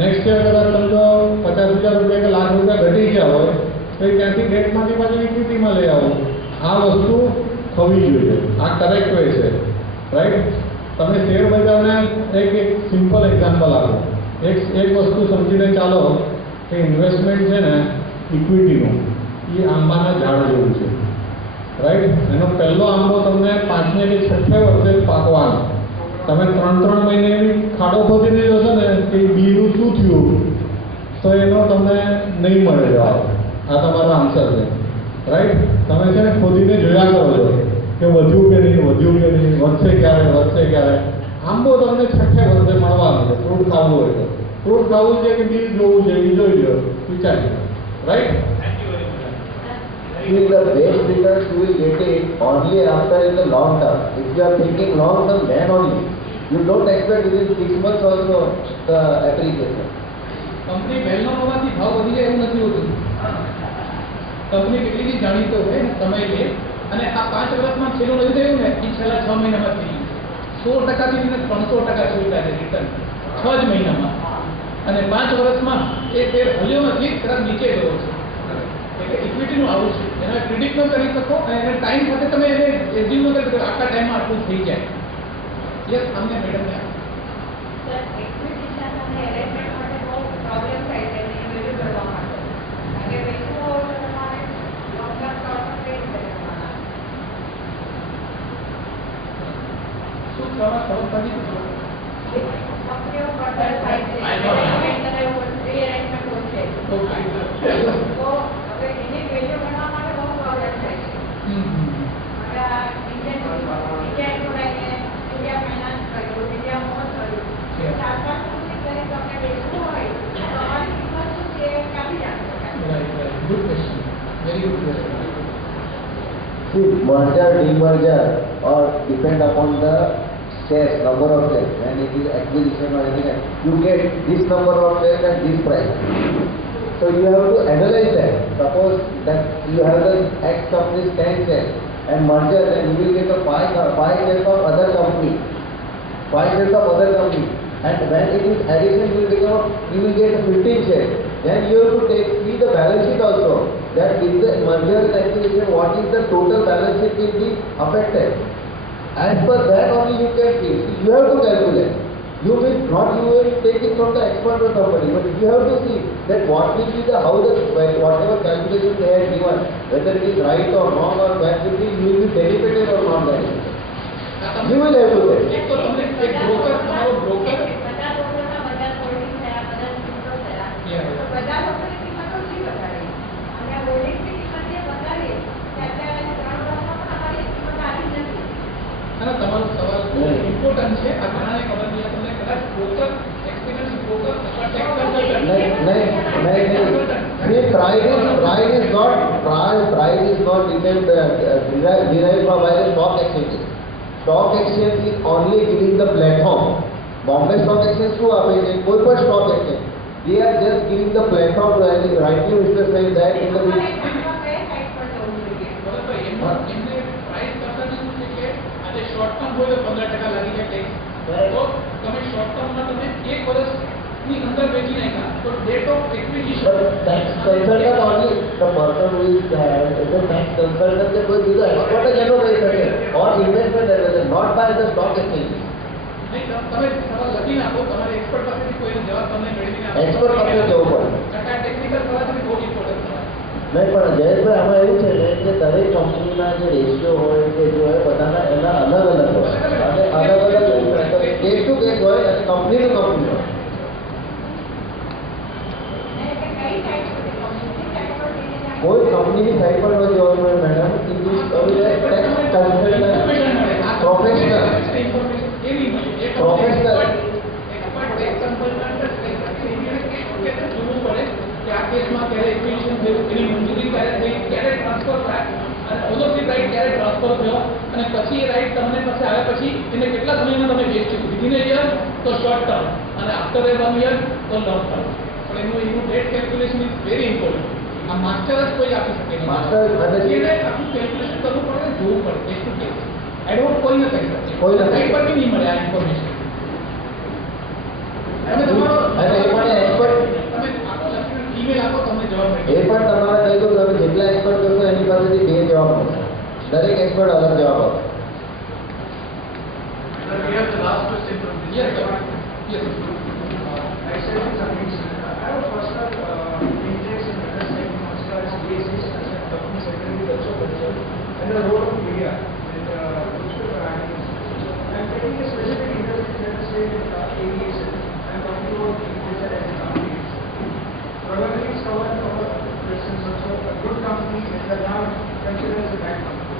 નેક્સ્ટ યર કદાચ સમજો 50,000 રૂપિયા કે લાખ રૂપિયા ઘટી ગયા હોય તો એ ત્યાંથી ડેટમાંથી પાછું ઇક્વિટીમાં લઈ આવું. આ વસ્તુ થવી જોઈએ, આ કરેક્ટ વે છે, રાઈટ. તમે શેર બજારને એક સિમ્પલ એક્ઝામ્પલ આપો. એક વસ્તુ સમજીને ચાલો કે ઇન્વેસ્ટમેન્ટ છે ને ઇક્વિટીનું એ આંબાના ઝાડ જેવું છે, રાઈટ. એનો પહેલો આંબો તમને 5મે કે 6ઠે વર્ષે પાકવાનો. તમે 3 મહિને ખાડો ખોદીને જોશો ને કે બીનું શું થયું તો એનો તમને નહીં મળે જવાબ. આ તમારો આન્સર છે, રાઈટ. તમે છે ને ખોદીને જોયા કરો છો કે વધ્યું કે નહીં, વધશે ક્યારે. આંબો તમને 6ઠે વર્ષે મળવાનો છે. ફ્રૂટ ખાવું હોય તો ફ્રૂટ ખાવું છે કે બી જોવું છે એ જોઈ લો, વિચારી લો, right. See, the best returns you will get it only after in the long term. If you are thinking long term, then only. You don't expect within 6 months also the appreciation. Company પહેલનો હોવાથી ભાવ વધી જાય એવું નથી હોતું. Company કેટલી બી જાણીતો હોય ને સમય લે અને આ 5 વર્ષમાં છેલ્લું નથી થયું ને એ છેલ્લા 6 મહિનામાં થઈ ગયું. 16%થી લઈને 300% સુવિધા છે રિટર્ન 6 જ મહિનામાં. અને 5 વર્ષમાં એ શેર હલ્યો નથી, તરત નીચે ગયો છે. એટલે ઇક્વિટીનું આવું છે, એને પ્રિડિક્ટ ન કરી શકો અને એને ટાઈમ સાથે તમે એને એઝ્યુમ ન કરી શકો આખા ટાઈમમાં આટલું થઈ જાય. યસ, અમને મેડમને શું થવા સરળતાથી See, merger, demerger, or depend upon the shares, number of shares. When it is acquisition or anything, else, you get this number of shares at this price. So you have to analyze that. Suppose that you have the X company's 10 shares and merger, then you will get a 5 shares of other company. 5 shares of other company. And when it is addition, you will get 15 shares. Then you have to see the balance sheet also. That if the merger and acquisition, what is the total balance sheet will be affected. As per that only you can see. You have to calculate. You will take it from the expert or somebody, but you have to see that what will be the whatever calculation they have given, whether it is right or wrong or bad, you will be benefited or not benefited. You will have to say. એક તો તમને એક broker, તમારો broker અને તમારો સવાલ important છે. આ ઘણાને ખબર નહીં, તમને કદાચ બ્રોકર એક્સપિરિયન્સ બ્રોકર અથવા tax consultant See, price is not derived from by the stock exchange. Stock exchange is only giving the platform. Bombay Stock Exchange શું આપે છે? કોઈ પણ stock exchange. They are just giving the platform to rightly Mr. saying that in the એમને price કરતા શું છે કે આજે શોર્ટ ટર્મ હોય તો 15% લાગી જાય ટેક્સ. તો તમે શોર્ટ ટર્મમાં તમે 1 વર્ષની અંદર વેચી નાખ્યા તો date of acquisition tax consultant only the person who is the tax consultant કે કોઈ બીજો expert જ એનો કરી શકે or investment advisor, not by the stock exchange. નહીં, તમે સવાલ લખી નાખો, તમારે એક્સપર્ટ પાસેથી કોઈ જવાબ તમને મેળવીને Expert પાસે જવું પડે. કાકા ટેકનિકલ સવાલ છે બહુ ઇમ્પોર્ટન્ટ છે. નહીં, પણ જયેશભાઈ આમાં એવું છે ને કે દરેક કંપનીના જે રેશિયો હોય કે જે હોય બધાના એના અલગ અલગ હોય અને અલગ અલગ કેસ ટુ કેસ હોય અને કંપની ટુ કંપની હોય. કોઈ કંપનીની સાઈડ પર ન જવાનું હોય મેડમ. ટેક્સ કન્સલ્ટન્ટ પ્રોફેશનલ જોવું પડે કે આ કેસમાં ક્યારે એક્વિઝિશન થયું, એની મંજૂરી ક્યારે થઈ, ક્યારે ટ્રાન્સફર થાય અને ઓનરશિપ રાઇટ ક્યારે ટ્રાન્સફર થયો અને પછી એ રાઇટ તમને પાસે આવ્યા પછી એને કેટલા સમયમાં તમે વેચ્યું, વિધિન એ યર તો શોર્ટ ટર્મ અને આફ્ટર એ 1 યર તો લોંગ ટર્મ. પણ એનું date calculation is very important. આ માસ્ટર જ કોઈ આપી શકે નહીં. માસ્ટર એને આખું કેલ્ક્યુલેશન કરવું પડે, જોવું પડે કેસ ટુ કેસ. એડવોકેટ કોઈ ન કરી શકે, કોઈ ન કરી કંઈ પર બી નહીં મળે આ ઇન્ફોર્મેશન. અને તમારો અને એ પણ expert તમે આપો લખીને ઈમેલ આપો, તમને જવાબ મળે. એ પણ તમારે કહી દો, તમે જેટલા એક્સપર્ટ કરશો એની પાસેથી 2 જવાબ મળશે. દરેક એક્સપર્ટ અલગ જવાબ આપશે. We have the last question from this. Yes, sir. Yes. I said it's amazing. I have a personal interest in understanding as far as basis as a company secretary also concerned and the role of media and newspaper articles. I am taking a specific interest in, let us say, aviation. I am talking about literature as a company. Probably someone of a person also a good company is now considered as a bad company.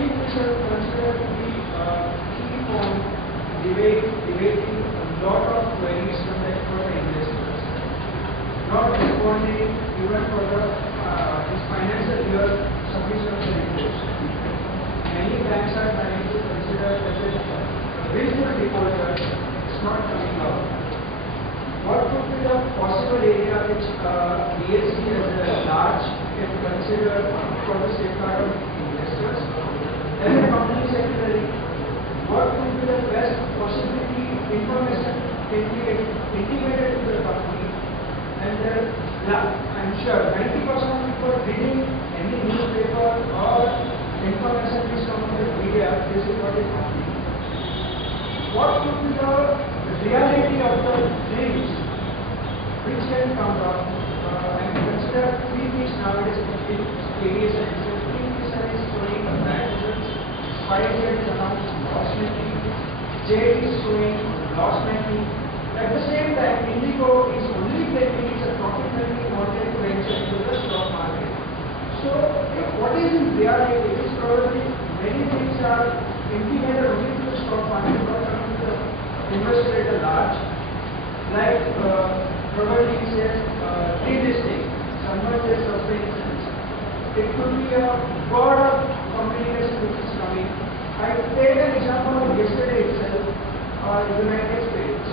If we shall consider to be keep on debating a lot of queries from the expert investors, not responding even for the this financial year submission of the reports. Many banks are trying to consider as a willful defaulter, it's not coming out. What could be the possible area which BSE as a large can consider for the safeguard of investors? As a company secretary, what could be the best possibility information can be integrated to the company? And then, I'm sure 90% of people reading any newspaper or information which comes from the media, this is what is happening. What could be the reality of the things which can come up and consider three things nowadays in aviation? Three things are showing bad results. Spider is announced loss making, Jet is showing loss making. At the same time, Indigo is only claiming it's a profit making alternative venture into the stock market. So, what is in reality? It is probably many things are implemented only to the stock market, not coming to the investor at large. Like probably says delisting, someone says suspensions. It could be a word of communication which is coming. I take an example of yesterday itself, United States.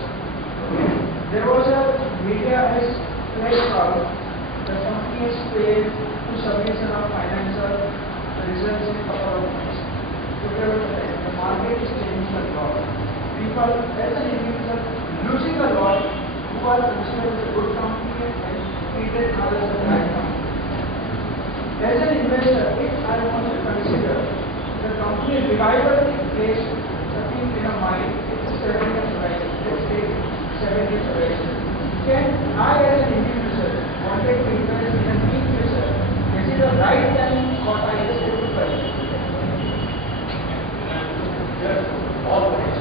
There was a media has pledged out the company has failed to submission of financial results in a couple of months. The market is changing a lot. People as an individual losing a lot who are considered as a good company and treated others as a bad company. As an investor, if I want to consider the company revival takes something in a mind, it's a 7 years horizon, let's say 7 years horizon. Can I as an individual wanted to invest in a new future, is it the right time or I just have to try? All right.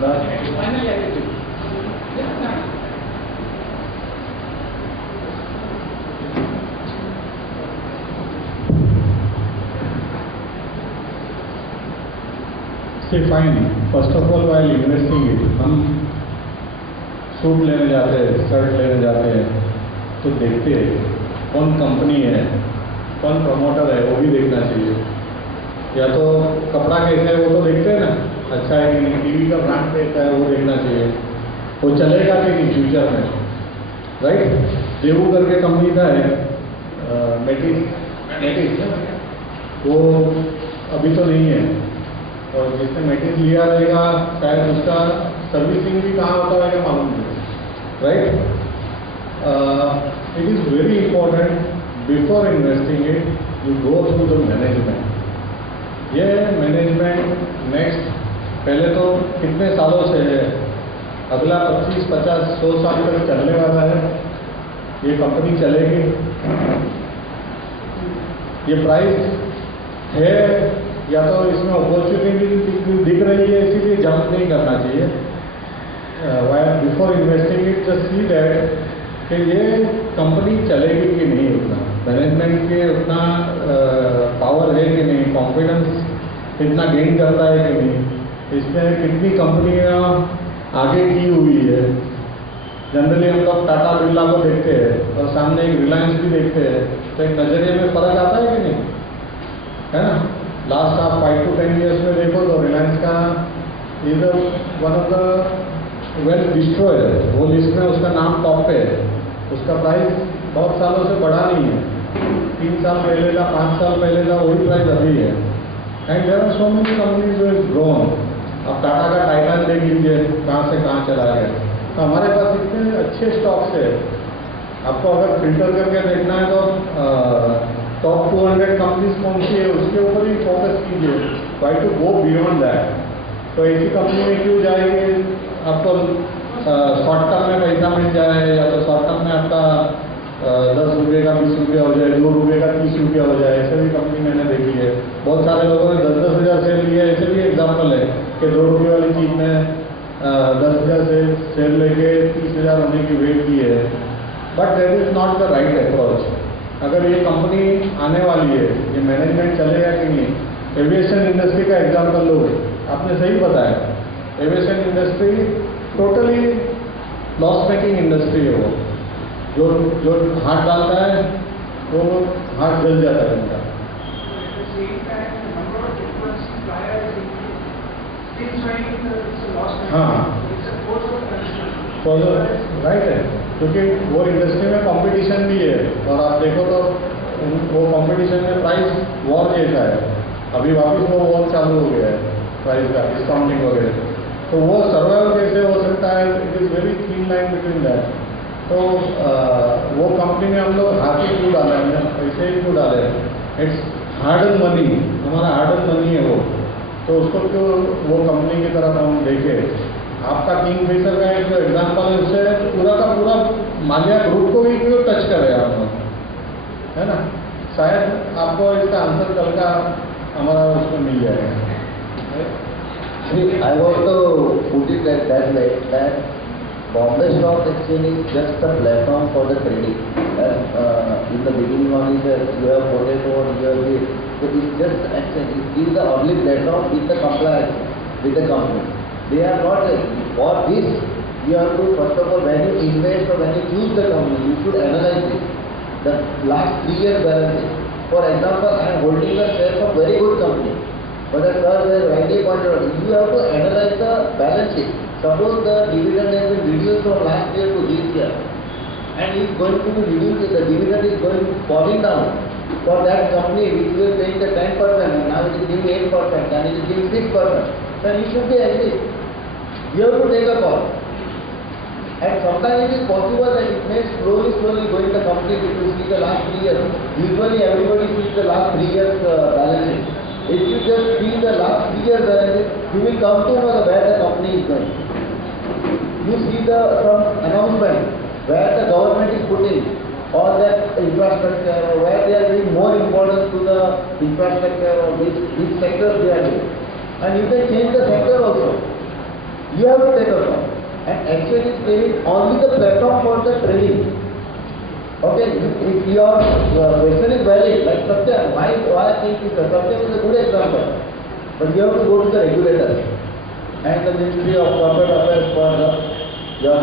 Finally, I will do. Yes, now. See, fine. First of all, while investing it, हम suit लेने जाते हैं, shirt लेने जाते हैं, तो देखते हैं कौन कंपनी है, कौन प्रमोटर है, वो भी देखना चाहिए. या तो कपड़ा कैसा है वो तो देखते हैं ना, अच्छा है कि नहीं, टीवी का ब्रांड कैसा है वो देखना चाहिए, वो चलेगा कि नहीं फ्यूचर में, राइट. देवू करके कंपनी का है, मेटिस वो अभी तो नहीं है, और जिसने मेटिस लिया रहेगा शायद उसका सर्विसिंग भी कहाँ होता है मालूम नहीं, right. It is very important before investing it you go through the management. ये मैनेजमेंट नेक्स्ट पहले तो कितने सालों से है, अगला 25, 50, 100 साल तक चलने वाला है, ये कंपनी चलेगी. ये प्राइस है या तो इसमें अपॉर्चुनिटी दिख रही है, इसीलिए जंप नहीं करना चाहिए. While before investing it just see that कि ये कंपनी चलेगी कि नहीं, उतना मैनेजमेंट के उतना पावर है कि नहीं, कॉन्फिडेंस इतना गेन करता है कि नहीं, इसमें कितनी कंपनियां आगे की हुई है, जनरली हम लोग टाटा बिरला को देखते हैं और सामने एक रिलायंस भी देखते हैं, तो एक नज़रिए में फ़र्क आता है कि नहीं, है ना? लास्ट आप 5 to 10 ईयर्स में देखो तो रिलायंस का is one of the well destroyer, वो लिस्ट में उसका नाम टॉप पे है। उसका प्राइस बहुत सालों से बढ़ा नहीं है, 3 साल पहले का 5 साल पहले का वही प्राइस अभी है। And there are so many companies जो इज ग्रोन। अब टाटा का टाइटन देख लीजिए कहाँ से कहाँ चला गया। तो हमारे पास इतने अच्छे स्टॉक्स है, आपको अगर फिल्टर करके देखना है तो टॉप 200 कंपनीज कौन सी है उसके ऊपर ही फोकस कीजिए, try to go beyond that. तो एक ही कंपनी में क्यों जाएंगे, आपको शॉर्ट टर्म में पैसा मिल जाए या तो शॉर्ट टर्म में आपका 10 रुपये का 20 रुपया हो जाए, 2 रुपये का 30 रुपया हो जाए, ऐसे भी कंपनी मैंने देखी है। बहुत सारे लोगों ने 10-10 हज़ार शेयर लिए, ऐसे भी एग्जाम्पल है कि 2 रुपये वाली चीज़ में 10,000 से शेयर लेके 30,000 होने की वेट की है। But that is not the right approach. अगर ये कंपनी आने वाली है, ये मैनेजमेंट चलेगा कि नहीं। एविएशन इंडस्ट्री का एग्जाम्पल लो, आपने सही बताया, aviation industry totally loss making industry है। वो जो हाथ डालता है वो हाथ जल जाता है उनका। At the same time, the number of different suppliers still showing it's a loss making. हाँ। It's a cause of concern. Follow right है, क्योंकि वो इंडस्ट्री में कंपटीशन भी है और आप देखो तो वो कंपटीशन में प्राइस वॉर जैसा है। अभी वापस वो वॉर चालू हो गया है प्राइस का, डिस्काउंटिंग वगैरह। तो वो सर्वाइव कैसे हो सकता है, it is very thin line between that. तो वो कंपनी में हम लोग हाथ ही क्यों डाले, हमने पैसे ही क्यों डाले, इट्स हार्ड एंड मनी, हमारा हार्ड एंड मनी है वो। तो उसको क्यों वो कंपनी की तरफ हम देखें। आपका किंगफिशर का एक जो एग्जाम्पल है, उससे पूरा का पूरा माल्या ग्रुप को भी क्यों टच करे हम लोग, है ना? शायद आपको इसका आंसर कल का हमारा उसमें मिल जाएगा। See, I want to put it that way, that Bombay Stock Exchange is just a platform for the trading. In the beginning of it, you have quoted what you have did. So it's just exchange. It is the only platform with the compliance with the company. They are not, for this, you have to, first of all, when you invest or when you choose the company, you should analyze it. The last 3 years balance. For example, I am holding a share of very good company. But the sir has rightly pointed out, you have to analyze the balance sheet. Suppose the dividend has been reduced from last year to this year, and is going to be reduced, the dividend is going falling down for that company which was paying the 10%, and now it is giving 8%, and it is giving 6%. Then you should be agree. You have to take a call. And sometimes it is possible that it may slowly going the company if you see the last 3 years. Usually everybody sees the last 3 years balance sheet. If you just see the last 3 years balance sheet, you will come to know where the company is going. You see some announcement where the government is putting all that infrastructure, where they are giving more importance to the infrastructure, or which sectors they are doing. And you can change the sector also. You have to take a call. And actually it is only the platform for the trading. Okay, if your question is valid, like Satya, why I think Satya is a good example. But you have to go to the regulator and the Ministry of Corporate Affairs for your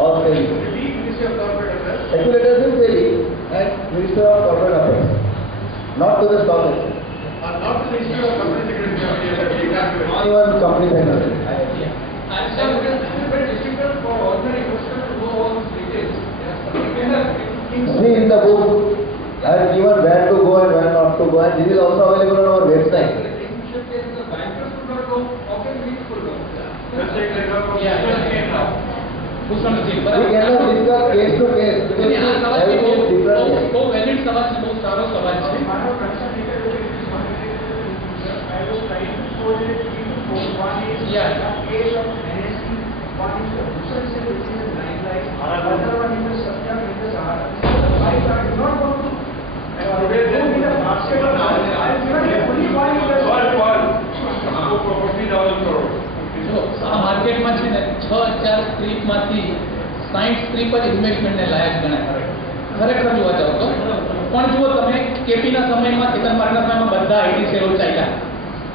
or SEBI. Ministry of Corporate Affairs. Regulators is SEBI and Ministry of Corporate Affairs, not to the stock exchange. Not the Ministry of Company Secretary. Not even company secretary. Sir, it is very difficult for ordinary person to know all these details. See in the book, I have given where to go and where not to go, and this is also available on our website. The bankers do not know how can we full know. Just take the example of ભૂષણજી We બરાબર cannot discuss case to case because આ સવાલ છે everything is different. બહુ valid સવાલ છે, બહુ સારો સવાલ છે. Mano concern I was trying to show you 3 to 4. One is Yeah. the case of NSE, one is the Bhushan Singh which is in 9 lakhs, another one is the Satya in the Sahara. I do not want to go in the basket of I have given only one property development કરો. જો આ માર્કેટમાં છે ને 6000 સ્ક્રીપમાંથી 60 scrip જ ઇન્વેસ્ટમેન્ટને લાયક ગણાય ખરેખર જોવા જાવ તો. પણ જુઓ તમે કેપીના સમયમાં કેતન માર્ગના સમયમાં બધા આઈટી શેરો ચાલ્યા,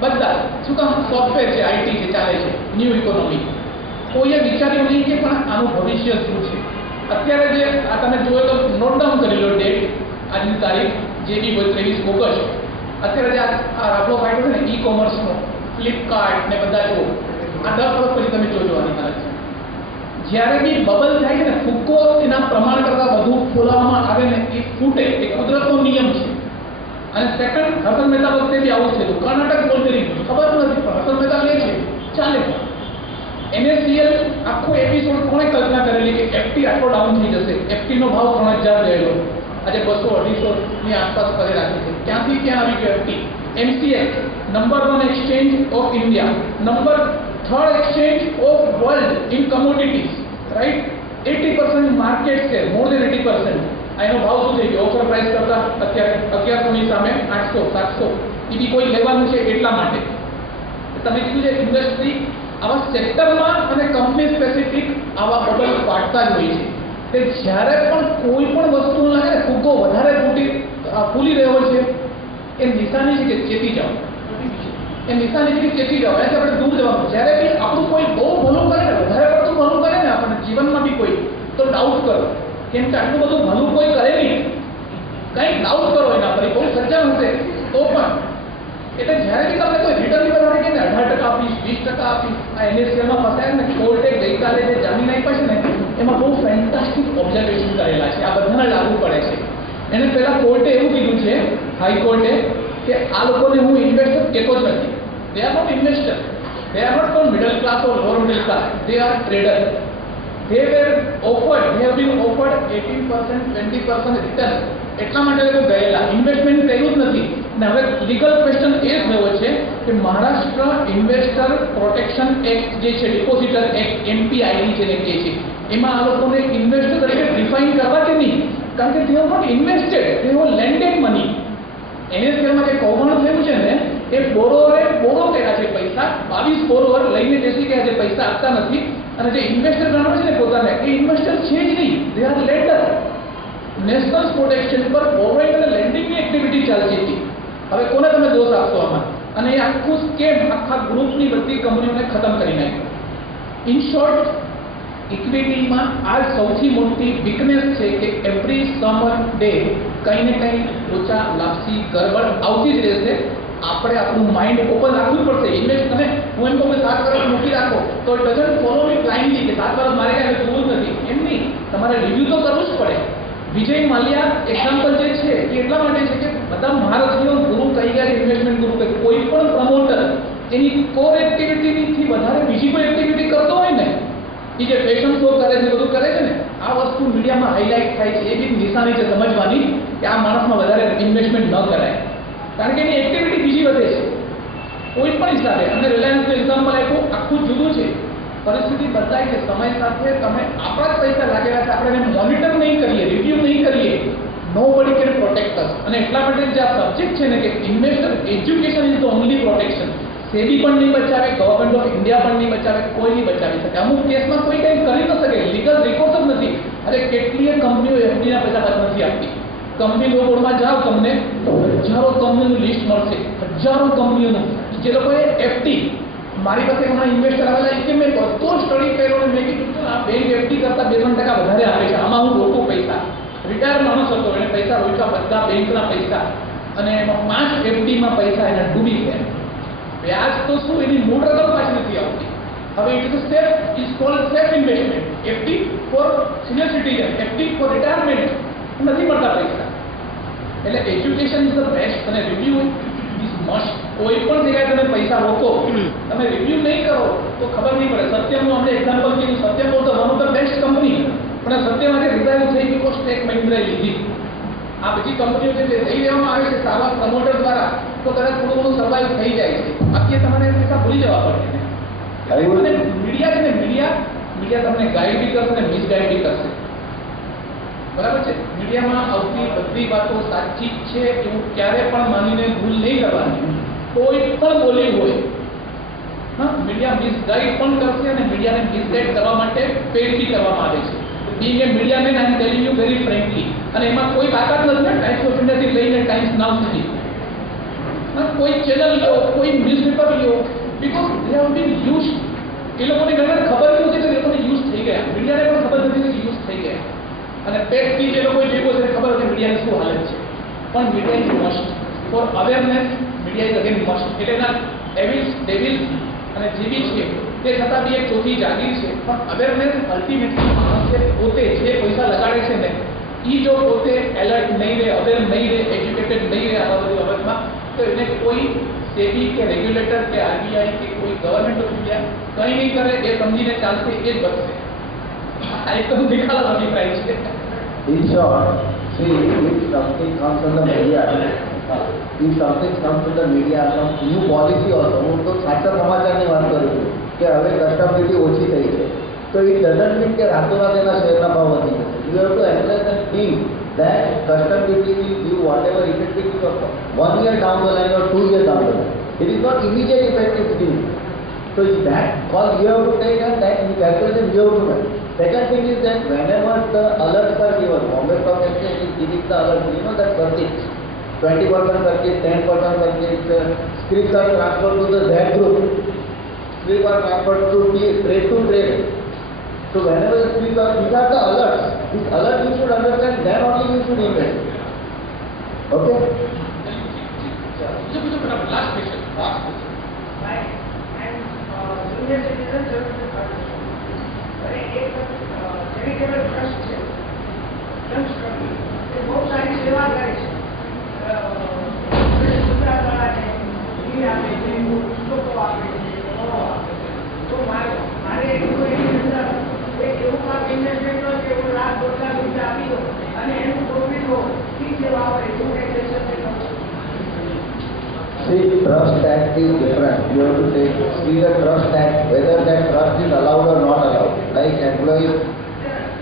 બધા. શું કામ? સોફ્ટવેર છે, આઈટી છે, ચાલે છે, ન્યૂ ઇકોનોમી. કોઈએ વિચાર્યું નહીં કે પણ આનું ભવિષ્ય શું છે. અત્યારે જે આ તમે જોયો તો નોટ ડાઉન કરી લો ડેટ, આજની તારીખ જે બી હોય 23 ઓગસ્ટ. અત્યારે જે આ રાફડો ફાટ્યો છે ને ઈ કોમર્સનો, ફ્લિપકાર્ટ ને બધા જો આ 10 વર્ષ પછી તમે જોજો આની હાલત છે. જ્યારે બી બબલ થાય છે ને, ફૂક્કો એના પ્રમાણ કરતાં વધુ ફોલાવવામાં આવે ને એ ફૂટે, એ કુદરતનો નિયમ છે. અને સેકન્ડ, હર્ષદ મહેતા વખતે બી આવું છે. કર્ણાટક બોલ કરી ખબર નથી, પણ હર્ષદ મહેતા લે છે ચાલે. NSCL આખો એપિસોડ કોણે કલ્પના કરેલી કે એફટી આટલો ડાઉન થઈ જશે? એફટી નો ભાવ 3000 ગયેલો, આજે 200-250 ની આસપાસ કરી રાખી છે. ક્યાંથી ક્યાં આવી ગયો FT? MCX number 1 exchange of India, number 3rd exchange of world in commodities, right? 80% market share, more than 80%. એનો ભાવ શું થઈ ગયો? ઓફર પ્રાઇસ કરતા અત્યારે 1100 ની સામે 800-700. એ બી કોઈ લેવાનું છે એટલા માટે. તમે કીધું છે ઇન્ડસ્ટ્રી આવા સેક્ટરમાં અને કંપની સ્પેસિફિક આવા બબલ ફાટતા જ હોય છે. કે જ્યારે પણ કોઈ પણ વસ્તુ લાગે ને ફુગ્ગો વધારે ફૂલી રહ્યો છે, એ નિશાની છે કે ચેતી જાઓ. એ નિશાની છે કે ચેતી જાઓ, એનાથી આપણે દૂર જવાનું. જ્યારે બી આપણું કોઈ બહુ ભલું કરે ને, વધારે પડતું ભલું કરે ને આપણને જીવનમાં બી કોઈ, તો ડાઉટ કરો. કેમ કે આટલું બધું ભલું કોઈ કરે નહીં, કંઈક ડાઉટ કરો એના પર. કોઈ સજ્જન હશે તો પણ. એટલે જ્યારે બી તમને કોઈ રિટર્ન પેપર કે 18% આપીશ, 20% આપીશ, આ NSCLમાં ફસાય ને, કોર્ટે ગઈકાલે જે જામીન આપ્યા છે ને, એમાં બહુ ફેન્ટાસ્ટિક ઓબ્ઝર્વેશન કરેલા છે. આ બધાને લાગુ પડે છે. એને પહેલા કોર્ટે એવું કીધું છે, હાઈકોર્ટે, કે આ લોકોને હું ઇન્વેસ્ટર કહેતો જ નથી. They are not investor, they are not from middle class or lower middle class, they are trader. They were offered, they have been offered 18%, 20% return. એટલા માટે લોકો ગયેલા, ઇન્વેસ્ટમેન્ટ કર્યું જ નથી. અને હવે લીગલ ક્વેશ્ચન એ જ થયો છે કે મહારાષ્ટ્ર ઇન્વેસ્ટર પ્રોટેક્શન એક્ટ જે છે, ડિપોઝિટર એક્ટ, MPID જેને કહે છે, એમાં આ લોકોને ઇન્વેસ્ટર તરીકે ડિફાઇન કરવા કે નહીં? કારણ કે they have not invested, they have lended money. NSCLમાં જે કૌભાંડ થયું છે ને, એ બોરોવરે બોરો કર્યા છે પૈસા, 22 બોરોવર લઈને બેસી ગયા છે, પૈસા આપતા નથી. અને જે ઇન્વેસ્ટર ગણવા છે ને પોતાને, એ ઇન્વેસ્ટર છે જ નહીં, they are lander. National sport exchange પર બોરોઈંગ અને લેન્ડિંગની એક્ટિવિટી ચાલતી હતી. હવે કોને તમે દોષ આપશો આમાં? અને એ આખું સ્કેમ આખા ગ્રુપની બધી કંપનીઓને ખતમ કરી નાખ્યું. ઇન શોર્ટ, ઇક્વિટીમાં આ સૌથી મોટી વીકનેસ છે કે એવરી સમર ડે કંઈ ને કંઈ લોચા, લાપસી, ગરબડ આવતી જ રહેશે. આપણે આપણું માઇન્ડ ઓપન રાખવું પડશે. ઇન્વેસ્ટ તમે, હું એમ કહું કે 7 વર્ષ મૂકી રાખો તો it doesn't follow me blindly, કે 7 વર્ષ મારે કાંઈ જોવું જ નથી, એમ નહીં. તમારે રિવ્યૂ તો કરવું જ પડે. વિજય માલ્યા એક્ઝામ્પલ જે છે એ એટલા માટે છે કે બધા મહારથીઓ ગુરુ કહી ગયા છે, ઇન્વેસ્ટમેન્ટ ગુરુ કે કોઈ પણ પ્રમોટર એની કોર એક્ટિવિટીથી વધારે બીજી કોઈ એક્ટિવિટી કરતો હોય ને, એ જે ફેશન શો કરે છે, બધું કરે છે ને, આ વસ્તુ મીડિયામાં હાઇલાઇટ થાય છે. એ બી નિશાની છે સમજવાની કે આ માણસમાં વધારે ઇન્વેસ્ટમેન્ટ ન કરાય, કારણ કે એની એક્ટિવિટી બીજી વધે છે કોઈ પણ હિસાબે. અને રિલાયન્સનું એક્ઝામ્પલ આપ્યું, આખું જુદું છે. પરિસ્થિતિ બદલાય છે સમય સાથે. તમે આપણા જ પૈસા લાગેલા છે, આપણે એને મોનિટર નહીં કરીએ, રિવ્યૂ નહીં કરીએ, નોબડી કેન પ્રોટેક્ટ અસ. અને એટલા માટે જે આ સબ્જેક્ટ છે ને કે investor education is the only protection. SEBI પણ નહીં બચાવે, ગવર્મેન્ટ ઓફ ઇન્ડિયા પણ નહીં બચાવે, કોઈ નહીં બચાવી શકે. અમુક કેસમાં કોઈ કંઈ કરી ન શકે, લીગલ રેકોર્ડ જ નથી. અરે કેટલીય કંપનીઓ એફડીના પૈસા પાછા નથી આપતી. કંપની લો બોર્ડમાં જાઓ, તમને હજારો કંપનીનું લિસ્ટ મળશે, હજારો કંપનીઓનું, જે લોકોએ એફડી. મારી પાસે હમણાં ઇન્વેસ્ટર આવેલા કે મેં બધો સ્ટડી કર્યો અને મેં કીધું આ બેંક એફડી કરતાં 2-3% વધારે આપે છે, આમાં હું રોકું પૈસા. રિટાયર માણસ હતો, એને પૈસા રોક્યા, બધા બેંકના પૈસા, અને એમાં 5 એફડીમાં પૈસા એના ડૂબી ગયા. વ્યાજ તો શું, એની મૂળ રકમ પાછી નથી આવતી. હવે it is safe, is cold safe investment. FD for senior citizen, FD for retirement નથી મળતા પૈસા. એટલે એજ્યુકેશન ઇઝ ધ બેસ્ટ. અને રિવ્યુ ઇઝ મસ્ટ. કોઈ પણ જગ્યાએ તમે પૈસા રોકો, તમે રિવ્યુ નહીં કરો તો ખબર નહીં પડે. સત્યમનું આપણે એક્ઝામ્પલ કીધું, સત્યમ બોલ one of the best company, પણ સત્યમાંથી રિઝાઇન થઈ ગયું, સ્ટેક મહિન્દ્રાએ લીધી. આ બધી કંપનીઓ જે લઈ લેવામાં આવે છે સારા પ્રમોટર દ્વારા, તો કદાચ થોડું ઘણું સર્વાઈવ થઈ જાય છે. બાકી તમારે પૈસા ભૂલી જવા પડે. અને મીડિયા છે ને, મીડિયા તમને ગાઈડ બી કરશે ને મિસગાઈડ બી કરશે. બરાબર છે? મીડિયામાં આવતી બધી વાતો સાચી જ છે એવું ક્યારે પણ માનીને ભૂલ નહીં કરવાની. કોઈ પણ બોલી હોય, હા, મીડિયા મિસગાઈડ પણ કરશે અને મીડિયાને મિસગાઈડ કરવા માટે પેડ બી કરવામાં આવે છે. Being a media man I am telling you very frankly. અને એમાં કોઈ તાકાત નથી ને, ટાઈમ્સ ઓફ ઇન્ડિયાથી લઈને ટાઈમ્સ નાઉ સુધી. કોઈ ચેનલ લો, કોઈ ન્યૂઝપેપર લો, because they have been used એ લોકોને ઘણી ખબર નથી કે એ લોકોને યુઝ થઈ ગયા, મીડિયાને પણ ખબર નથી કે યુઝ થઈ ગયા, અને પેટથી જે લોકોએ જોયું છે ખબર હતી મીડિયાની શું હાલત છે. પણ media is must for awareness, media is again must. એટલે એના ડેવિલ્સ અને જે બી છે તે છતાં બી એક ચોથી જાગીર છે. પણ અવેરનેસ અલ્ટિમેટલી માણસે પોતે જે પૈસા લગાડે છે ને એ જો પોતે એલર્ટ નહીં રહે, અવેર નહીં રહે, એજ્યુકેટેડ નહીં રહે આવા બધી બાબતમાં, તો એને કોઈ સેબી કે રેગ્યુલેટર કે આરબીઆઈ કે કોઈ ગવર્મેન્ટ ઓફ ઇન્ડિયા કંઈ નહીં કરે, એ સમજીને ચાલશે, એ જ બચશે. આ એકદમ નિખાલસ અભિપ્રાય છે. In short, see, if something comes from the media, if something comes from the media, some new policy also, હું તો સાચા સમાચારની વાત કરું છું કે હવે કસ્ટમ ડ્યુટી ઓછી થઈ છે, તો it doesn't mean કે રાતોરાત એના શેરના ભાવ વધી જશે. You have to analyze and think that custom duty will give whatever effect it will of 1 year down the line or 2 years down the line. It is not immediate effect it gives. So that call you have to take and that calculation you have to make. Second thing is that whenever the alerts are given, Bombay Stock Exchange is giving the alert, you know that circuit, 20% circuit, 10% circuit, scripts are transferred to the Z group, scripts are transferred to trade to trade. So whenever the scripts are, these are the alerts. This alert you should understand, then only you should invest. Okay? Last question. senior citizen service અને એક charitable trust છે, trust એ બહુ સારી સેવા કરે છે. સુધરા દ્વારા છે, ઘી આપે છે, પુસ્તકો આપે છે, ફળો આપે છે. તો મારે એની અંદર એક એવું કામ ઇન્વેસ્ટમેન્ટ હોય કે હું લાખ 2 લાખ રૂપિયા આપી દઉં અને એનું પ્રોફિટ હોય, એ સેવા આવે એવું taxation See, trust act is different. You have to take, see the trust act, whether that trust is allowed or not allowed. Like employees,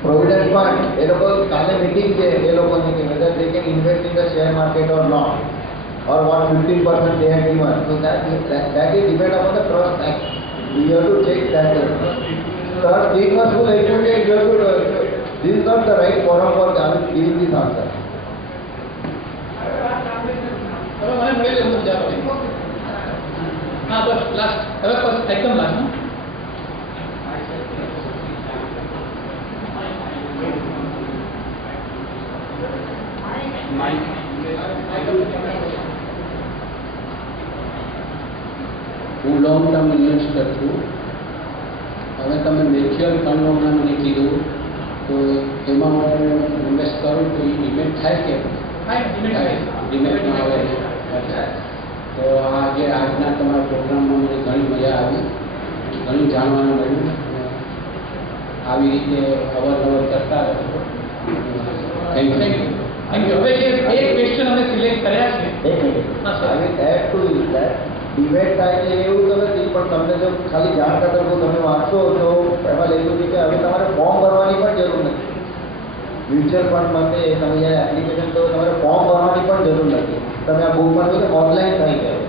provident fund, એ લોકો કાલે meeting છે, એ લોકોની કે whether they can invest in the share market or not, or what 15% they have given. So that is depend upon the trust act. You have to check that. Trust reimbursable equity, you have to, this is not the right forum for giving this answer. હવે મને મળી જશે જવાબ. હા બસ last, હવે બસ એકદમ last. હું long term investor છું. હવે તમે મ્યુચ્યુઅલ ફંડમાં મને કીધું તો એમાં હું ઇન્વેસ્ટ કરું તો એ ડિમેટ થાય કે ડિમેટમાં આવે. તો આજે આજના તમારા પ્રોગ્રામમાં મને ઘણી મજા આવી, ઘણું જાણવાનું મળ્યું. આવી રીતે અવરનવર કરતા રહો. Thank you. હવે જે એક ક્વેશ્ચન અમે સિલેક્ટ કર્યા છે. એક minute, I will add to it that debate થાય છે એવું તો નથી, પણ તમને જો ખાલી જાણ કરતા તો તમે વાંચો તો એમાં લખ્યું છે કે હવે તમારે ફોર્મ ભરવાની પણ જરૂર નથી. મ્યુચ્યુઅલ ફંડ માટે તમે જ્યારે એપ્લિકેશન કરો તમારે ફોર્મ ભરવાની પણ જરૂર નથી. તમે આ બુકમાં જો કે ઓનલાઈન થઈ જાય,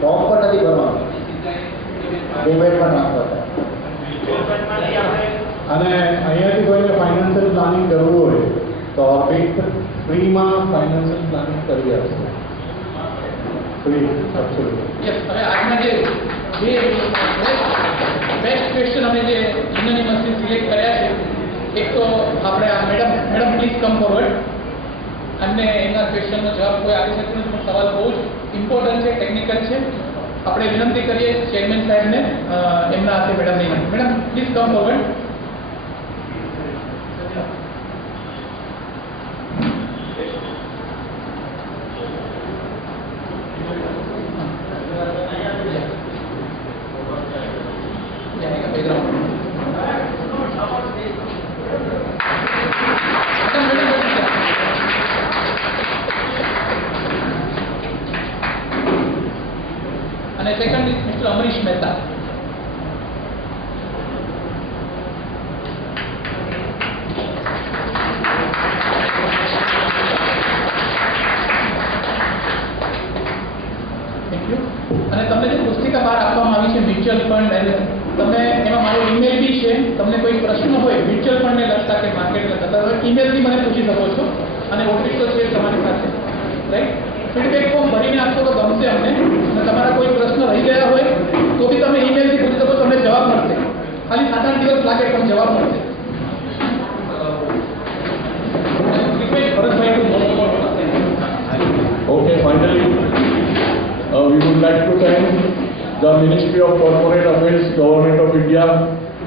ફોર્મ પણ નથી ભરવાનું, ડિબેટમાં ટ્રાન્સફર થાય. અને અહીંયાથી કોઈને ફાઇનાન્શિયલ પ્લાનિંગ કરવું હોય તો ફ્રીમાં ફાઇનાન્શિયલ પ્લાનિંગ કરી આપશે. Free, absolutely. યસ. હવે આજના જે બેસ્ટ ક્વેશ્ચન અમે જે યુનિવર્સિટી સિલેક્ટ કર્યા છે, એક તો આપણે આ મેડમ પ્લીઝ કમ ફોરવર્ડ. અને એના ક્વેશ્ચનનો જવાબ કોઈ આપી શકતું નથી, પણ સવાલ બહુ જ ઇમ્પોર્ટન્ટ છે, ટેકનિકલ છે. આપણે વિનંતી કરીએ ચેરમેન સાહેબને એમના હાથે મેડમને. Madam please come forward. અને second is mister Amrish Mehta. Thank you. અને તમને જે પુસ્તિકા બહાર આપવામાં આવી છે મ્યુચ્યુઅલ ફંડ, અને તમે એમાં મારો ઈમેલ બી છે. તમને કોઈ પ્રશ્ન હોય મ્યુચ્યુઅલ ફંડને લગતા કે માર્કેટને લગતા, તમે ઈમેલથી મને પૂછી શકો છો. અને ઓફિસ તો છે તમારી પાસે, રાઈટ? ફીડબેક ફોર્મ ભરીને આપશો તો ગમશે અમને. અને તમારા કોઈ પ્રશ્ન રહી ગયા હોય તો બી તમે ઈમેલથી પૂછી શકો, તમને જવાબ મળશે. ખાલી 7-8 દિવસ લાગે પણ જવાબ મળશે. Bharatbhai Okay, finally, we would like to thank the Ministry of Corporate Affairs, Government of India,